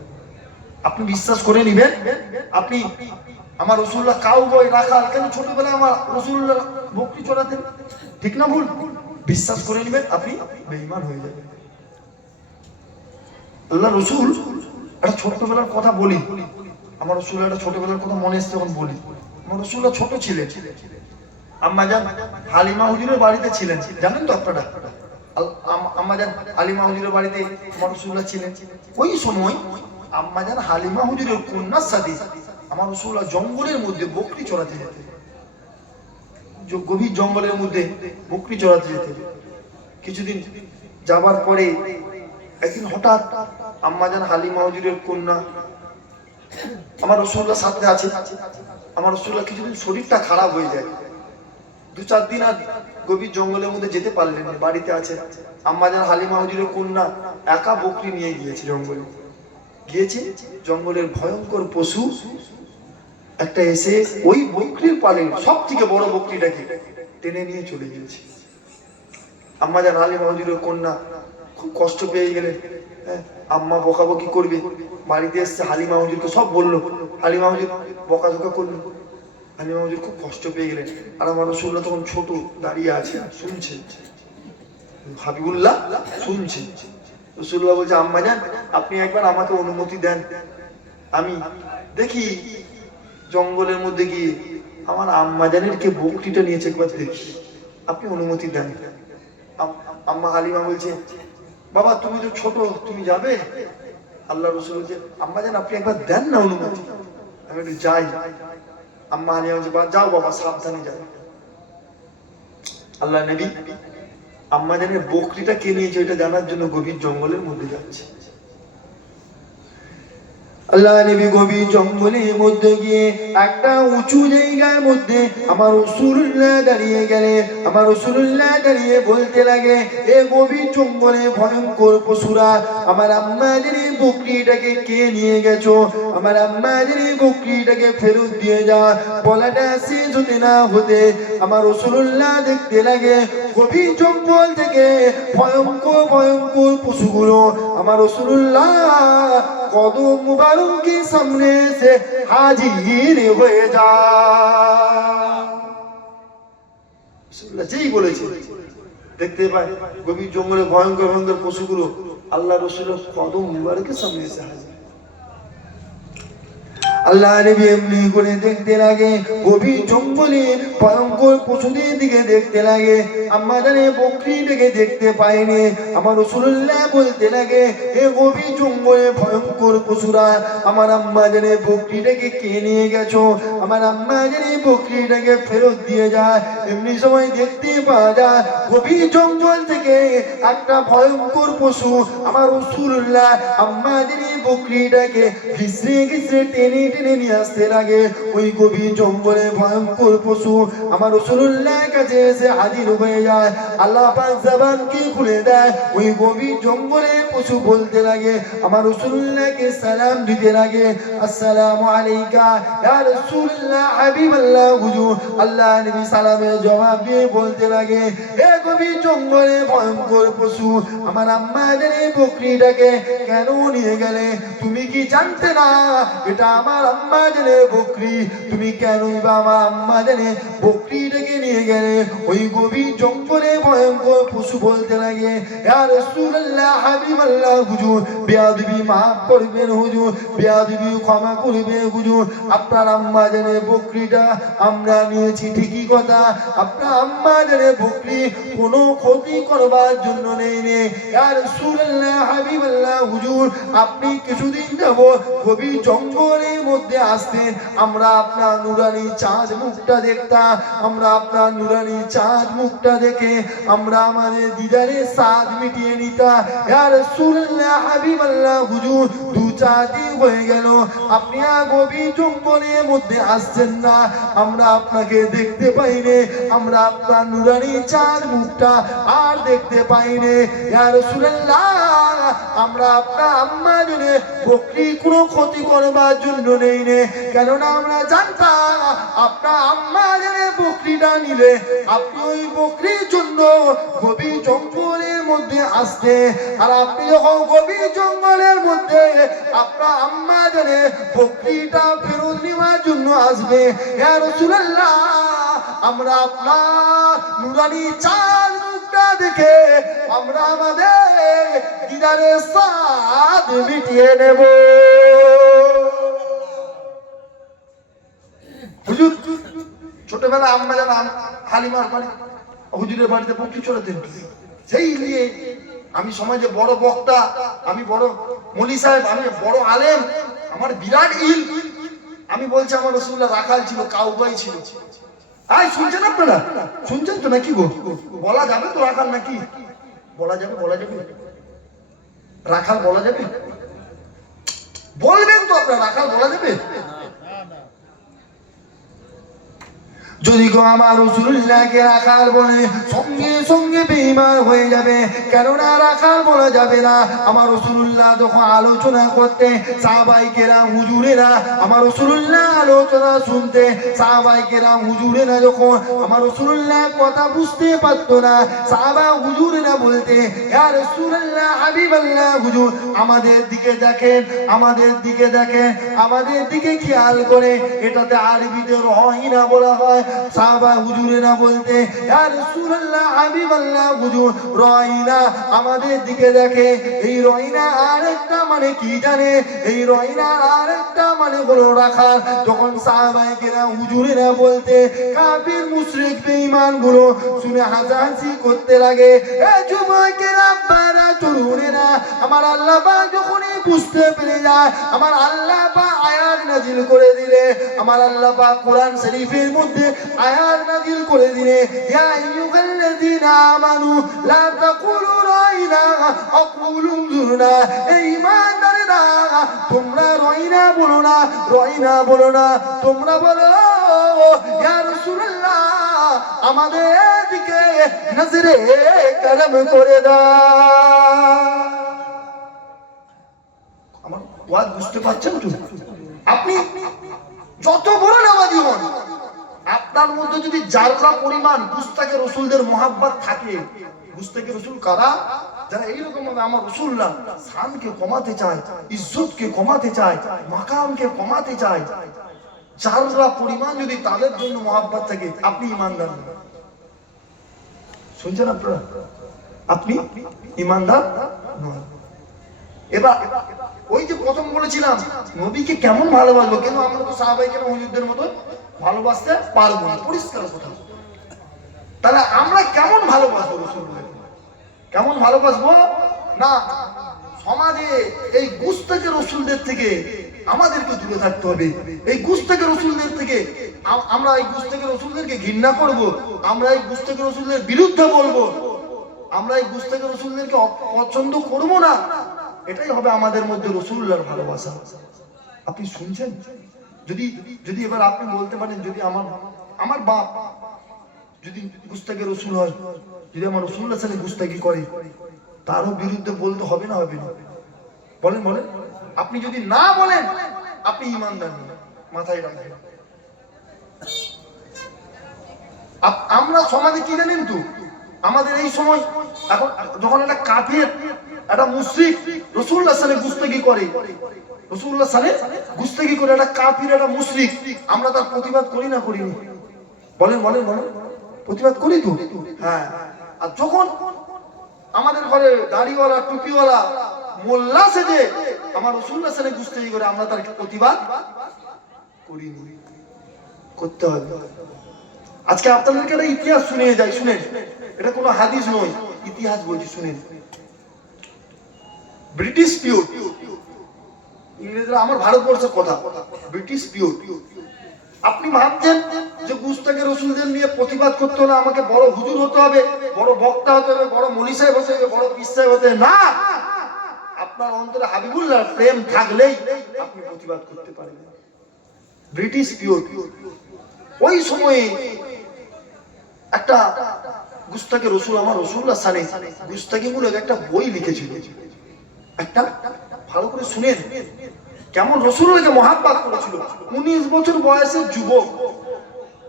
আপনি বিশ্বাস করে নেবেন, আপনি আমার রাসূলুল্লাহ কাউবয় রাখাল, কেন ছোটবেলায় আমার রাসূলুল্লাহ বকরি চড়াতেন, ঠিক না ভুল? বিশ্বাস করে নেবেন, আপনি বেঈমান হয়ে যাবেন। আল্লাহ রসুল একটা ছোটবেলার কথা বলি, আমার রসুল একটা ছোটবেলার কথা মনে এসছে তখন বলি। আমার রসুল্লাহ ছোট ছিলেন, আম্মাজান হালিমা হুজুরের বাড়িতে ছিলেন, জানেন তো আপনারা? আম্মাজান হালিমা হুজুরের বাড়িতে আমার রসুল্লাহ ছিলেন। ওই সময় আম্মাজান হালিমা হুজুরের কন্যার সাথে আমার রসুল্লাহ জঙ্গলের মধ্যে বকরি চড়াতে যেতেন, গভীর জঙ্গলের মধ্যে বকরি চড়াতে যেতেন। কিছুদিন যাবার পরে একদিন হঠাৎ আম্মাজান হালিমা হুজুরের কন্যা আমার রাসূলুল্লাহর সাথে আছে, আমার রাসূলুল্লাহ কিছুদিন শরীরটা খারাপ হয়ে যায়, 2-4 দিন আর গভীর জঙ্গলের মধ্যে যেতে পারলেন না, বাড়িতে আছে। আম্মাজান হালিমা হুজুরের কন্যা একা বকরি নিয়ে গিয়েছে জঙ্গলে, গিয়েছে জঙ্গলের ভয়ঙ্কর পশু একটা এসে ওই বকরির পালের সব থেকে বড় বকরিটাকে টেনে নিয়ে চলে গিয়েছে। আম্মাজান হালিমা হুজুরের কন্যা খুব কষ্ট পেয়ে গেলেন, আম্মা বকাবকি করবে, বাড়িতে এসছে হালিমা হুজুরকে সব বললো, হালিমা হুজুর বকাঝকা করলো, হালিমা হুজুর খুব কষ্ট পেয়ে গেলেন। আর আমার রাসূলুল্লাহ তখন ছোট দাঁড়িয়ে আছে, শুনছে, হাবিবুল্লাহ শুনছে। রাসূলুল্লাহ বলছে আম্মাজান আপনি একবার আমাকে অনুমতি দেন, আমি দেখি জঙ্গলের মধ্যে গিয়ে আমার আম্মাজানের কে বকরিটা নিয়েছে একবার দেখি, আপনি অনুমতি দেন। আম্মা হালিমা বলছে বাবা তুমি তো ছোট, তুমি যাবে? আল্লাহ রাসূল বলছে আম্মাজান আপনি একবার দেন না অনুমতি, আমি একটু যাই। আম্মা হালিমা বলছে যাও বাবা সাবধানে যাও। আল্লাহ নবী আম্মাজানের বকরিটা কে নিয়েছে এটা জানার জন্য গভীর জঙ্গলের মধ্যে যাচ্ছে। আল্লাহ নবী গভীর জঙ্গলের মধ্যে গিয়ে একটা উঁচু জায়গার মধ্যে আমার রাসূলুল্লাহ দাঁড়িয়ে গেলে, আমার রাসূলুল্লাহ দাঁড়িয়ে বলতে লাগে এ গভীর জঙ্গলে ভয়ঙ্কর পশুরা আমার আম্মাজানের বকরিটাকে কে নিয়ে গেছো, আমার আম্মাজানের বকরিটাকে ফেরত দিয়ে যা। বলাটা শেষ হতে না হতে আমার রাসূলুল্লাহ দেখতে লাগে গভীর জঙ্গল থেকে ভয়ঙ্কর ভয়ঙ্কর পশুগুলো আমার রাসূলুল্লাহ কদম মুবারক के सामने से हाजिर হয়ে যায়। রাসূলুল্লাহ যেই বলেছে দেখতে পায় গভীর জঙ্গলে ভয়ঙ্কর ভয়ঙ্কর পশুগুলো আল্লাহ রাসূলের কদম মুবারকের সামনে এসে হাজির। আল্লাহ নবী এমনি করে দেখতে লাগে গভীর জঙ্গলে ভয়ঙ্কর পশুদের দিকে দেখতে লাগে, আম্মাজানের বকরিটাকে দেখতে পায়নি। আমার রাসূলুল্লাহ বলতে লাগে এ গভীর জঙ্গলে ভয়ঙ্কর পশুরা আমার আম্মাজানের বকরিটাকে কে নিয়ে গেছো, আমার আম্মাজানের বকরিটাকে ফেরত দিয়ে যায়। এমনি সময় দেখতে পাওয়া যায় গভীর জঙ্গল থেকে একটা ভয়ঙ্কর পশু আমার রাসূলুল্লাহ আম্মাজানের বকরিটাকে ঘিসড়ে ঘিসড়ে টেনে টেনে নিয়ে আসতে লাগে। ওই গভীর জঙ্গলে ভয়ঙ্কর পশু আমার রাসূলুল্লাহর কাছে এসে হাজির হয়ে যায়। আল্লাহ পাক জবানকে খুলে দেয়, ওই গভীর জঙ্গলে পশু বলতে লাগে আমার রাসূলুল্লাহকে সালাম দিতে লাগে আসসালামু আলাইকা ইয়া রাসূলুল্লাহ হাবিবাল্লাহ হুজুর। আল্লাহ নবী সালামের জবাব দিয়ে বলতে লাগে এ গভীর জঙ্গলে ভয়ঙ্কর পশু আমার আম্মাজানের বকরিটাকে কেন নিয়ে গেলে? তুমি কি জানতে না এটা আমার আম্মাজানের বকরি? তুমি কেনই বা আমার আম্মাজানের বকরিটাকে নিয়ে গেলে? ওই গভীর জঙ্গলে ভয়ঙ্কর পশু বলতে লাগে ইয়া রাসূলুল্লাহ হাবিবাল্লাহ হুজুর বেয়াদবি মাফ করবেন হুজুর, বেয়াদবি ক্ষমা করবেন হুজুর। আপনার আম্মাজানের বকরিটা আমরা নিয়েছি ঠিকই কথা, আপনার আম্মাজানের বকরি কোনো ক্ষতি করবার জন্য নেই নে। ইয়া রাসূলুল্লাহ হাবিবাল্লাহ হুজুর আপনি কিছুদিন যাবত গভীর জঙ্গলের মধ্যে আসতেন, আমরা আপনার নুরানি চাঁদ মুখটা দেখতাম, আমরা আপনার নুরানি চাঁদ মুখটা দেখে আমরা আমাদের দিদারের স্বাদ মিটিয়ে নিতাম। ইয়া রাসূলুল্লাহ হাবিবাল্লাহ হুজুর 2-4 দিন হয়ে গেল আপনি আর গভীর জঙ্গলের মধ্যে আসছেন না, আমরা আপনাকে দেখতে পাইনি, আমরা আপনার নুরানি চাঁদ মুখটা আর দেখতে পাইনি। ইয়া রাসূলুল্লাহ আমরা আপনার আম্মাজানের বকরি কোনো ক্ষতি করবার জন্য নেই নে, কেননা আমরা জানতাম আপনার আম্মাজানের বকরিটা নিলে আপনি ওই বকরির জন্য গভীর জঙ্গলের মধ্যে আসতে, আর আপনি যখন গভীর জঙ্গলের মধ্যে আপনার আম্মাজানের বকরিটা ফেরত নেওয়ার জন্য আসবে। ইয়া রাসূলুল্লাহ আমরা আপনার নুরানি চাঁদ মুখটা দেখে আমরা আমাদের দিদারের স্বাদ মিটিয়ে নেব। হুজুর ছোটবেলা আম্মাজান হালিমার বাড়ি হুজুরের বাড়িতে বকরি চড়াতেন, সেই নিয়ে আমি সমাজে বড় বক্তা, আমি বড় মলি সাহেব, আমি বড় আলেম, আমার বিরাট ইল। আমি বলছি আমার রাসূলুল্লাহ রাখাল ছিল, কাউবাই ছিল। আই শুনছেন আপনারা? শুনছেন তো নাকি গো? বলা যাবে তো রাখাল নাকি? বলা যাবে? বলা যাবে রাখাল বলা যাবে? বলবেন তো আপনারা রাখাল বলা যাবে? যদি গো আমার রাসূলুল্লাহকে রাখাল বলে সঙ্গে সঙ্গে বেঈমান হয়ে যাবে, কেননা রাখাল বলা যাবে না। আমার রাসূলুল্লাহ যখন আলোচনা করতে সাহাবায়ে কেরাম হুজুরেরা আমার রাসূলুল্লাহ আলোচনা শুনতে, সাহাবায়ে কেরাম হুজুরেরা যখন আমার রাসূলুল্লাহ কথা বুঝতে পারতো না, সাহাবা হুজুরেরা বলতে ইয়া রাসূলুল্লাহ হাবিবাল্লাহ হুজুর আমাদের দিকে দেখেন, আমাদের দিকে দেখেন, আমাদের দিকে খেয়াল করে। এটাতে আরবিতে রহিনা বলা হয়। সাহাবা হুজুরেরা বলতে, ইয়া রাসূলুল্লাহ হাবিবাল্লাহ হুজুর রাইনা, আমাদের দিকে দেখে। এই রাইনা আরেকটা মানে কি জানে? এই রাইনা আরেকটা মানে হলো রাখা। যখন সাহাবায়ে কেরাম হুজুরেরা বলতে, কাফির মুশরিক বেঈমান গুলো শুনে হাসাহাসি করতে লাগে। এ যুবকেরা, আব্বারা, তরুণেরা, আমার আল্লাহ পাক যখনই বুঝতে পেরে যায়, আমার আল্লাহ পাক আয়াত নাজিল করে দিলে, আমার আল্লাহ পাক কোরআন শরীফের মধ্যে আয়াত নাজিল করে দিলে, ইয়া আইয়ুহাল্লাযীনা আমানু লা তাকুলু রাইনা আকুলু যুরনা, এই ঈমানদারেরা তোমরা রাইনা বলো না, রাইনা বলো না, তোমরা বলো ইয়া রাসূলুল্লাহ আমাদের দিকে নজরে করম করে দাও। আমার ওয়াজ বুঝতে পারছেন তো? আপনি যত বড় নামাজি হন, আপনার মধ্যে যদি যারা পরিমাণ গুস্তাকে রসুলদের মহাব্বত থাকে, গুস্তাকে রসুল কারা? যারা এইরকম ভাবে আমার রসুল্লাহ শানকে কমাতে চায়, ইজ্জতকে কমাতে চায়, মাকামকে কমাতে চায়, যারা পরিমাণ যদি তাদের জন্য মহাব্বত থাকে, আপনি ইমানদার নন। শুনছেন আপনারা? আপনি ইমানদার নন। এবার ওই যে প্রথম বলেছিলাম নবীকে কেমন ভালোবাসবো, কিন্তু আমরা তো সাহাবায়ে কেরাম হুজুরদের মতো ভালোবাসতে পারবো না, পরিষ্কার কথা। তাহলে আমরা কেমন ভালোবাসবো রাসূলুল্লাহকে? কেমন ভালোবাসবো না? সমাজে এই গুস্তাকে রসুলদের থেকে আমাদেরকে দূরে থাকতে হবে। এই গুস্তাকে রসুলদের থেকে আমরা এই গুস্তাকে রসুলদেরকে ঘৃণা করব, আমরা এই গুস্তাকে রসুলদের বিরুদ্ধে বলবো, আমরা এই গুস্তাকে রসুলদেরকে পছন্দ করব না। এটাই হবে আমাদের মধ্যে রাসূলুল্লাহর ভালোবাসা। আপনি শুনছেন? যদি যদি এবার আপনি বলতে পারেন, যদি আমার বাপ যদি গুস্তাকে রসুল হয়, যদি আমার রাসূলুল্লাহর সাথে গুস্তাকি করে, তারও বিরুদ্ধে বলতে হবে না? হবে না? বলেন বলেন। আপনি যদি না বলেন, আপনি ঈমানদার নন, মাথায় রাখবেন। আমরা সমাজে কি জানেন তো, আমাদের এই সময় এখন যখন একটা কাফের, একটা মুশরিক রাসূলুল্লাহর সাথে গুস্তাকি করে, রাসূলুল্লাহর সাথে গুস্তাকি করে একটা কাফির, একটা মুশরিক, আমরা তার প্রতিবাদ করি না? করি না? বলেন বলেন বলেন। প্রতিবাদ করি তো? হ্যাঁ। আর যখন আমাদের ঘরে দাড়িওয়ালা, টুপিওয়ালা, মোল্লা সেজে আমার রাসূলুল্লাহর সাথে গুস্তাকি করে, আমরা তার প্রতিবাদ করি না? করতে হবে। আজকে আপনাদেরকে একটা ইতিহাস শুনিয়ে যাই, শুনেন। এটা কোনো হাদিস নয়, ইতিহাস বলছি, শুনেন। ব্রিটিশ পিরিয়ড, ইংরেজরা, আমার ভারতবর্ষের কথা, ব্রিটিশ পিরিয়ড। আপনি ভাবছেন যে গুস্তাকে রসুলদের নিয়ে প্রতিবাদ করতে হলে আমাকে বড় হুজুর হতে হবে, বড় বক্তা হতে হবে, বড় মনি সাহেব হতে হবে, বড় পীর সাহেব হতে হবে? না, আপনার অন্তরে হাবিবুল্লাহর প্রেম থাকলেই আপনি প্রতিবাদ করতে পারবেন। ব্রিটিশ পিরিয়ড, ওই সময়ে একটা গুস্তাকে রসুল, আমার রাসূলুল্লাহ সাল্লাল্লাহু আলাইহি ওয়াসাল্লাম গুস্তাকিমূলক একটা বই লিখেছিল। একটা ভালো করে শুনেন কেমন রাসূলুল্লাহকে মহাব্বত করেছিল। 19 বছর বয়সের যুবক,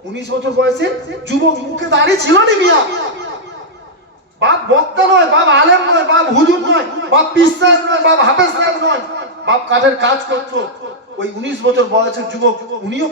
19 বছর বয়সের যুবক, মুখে দাঁড়িয়ে ছিল না মিয়া। বাপ বক্তা নয়, বাপ আলেম নয়, বাপ হুজুর নয়, বাপ পীর সাহেব নয়, বাপ হাফেজ সাহেব নয়, বাপ কাঠের কাজ করতো। ওই 19 বছর বয়সের যুবক, উনিও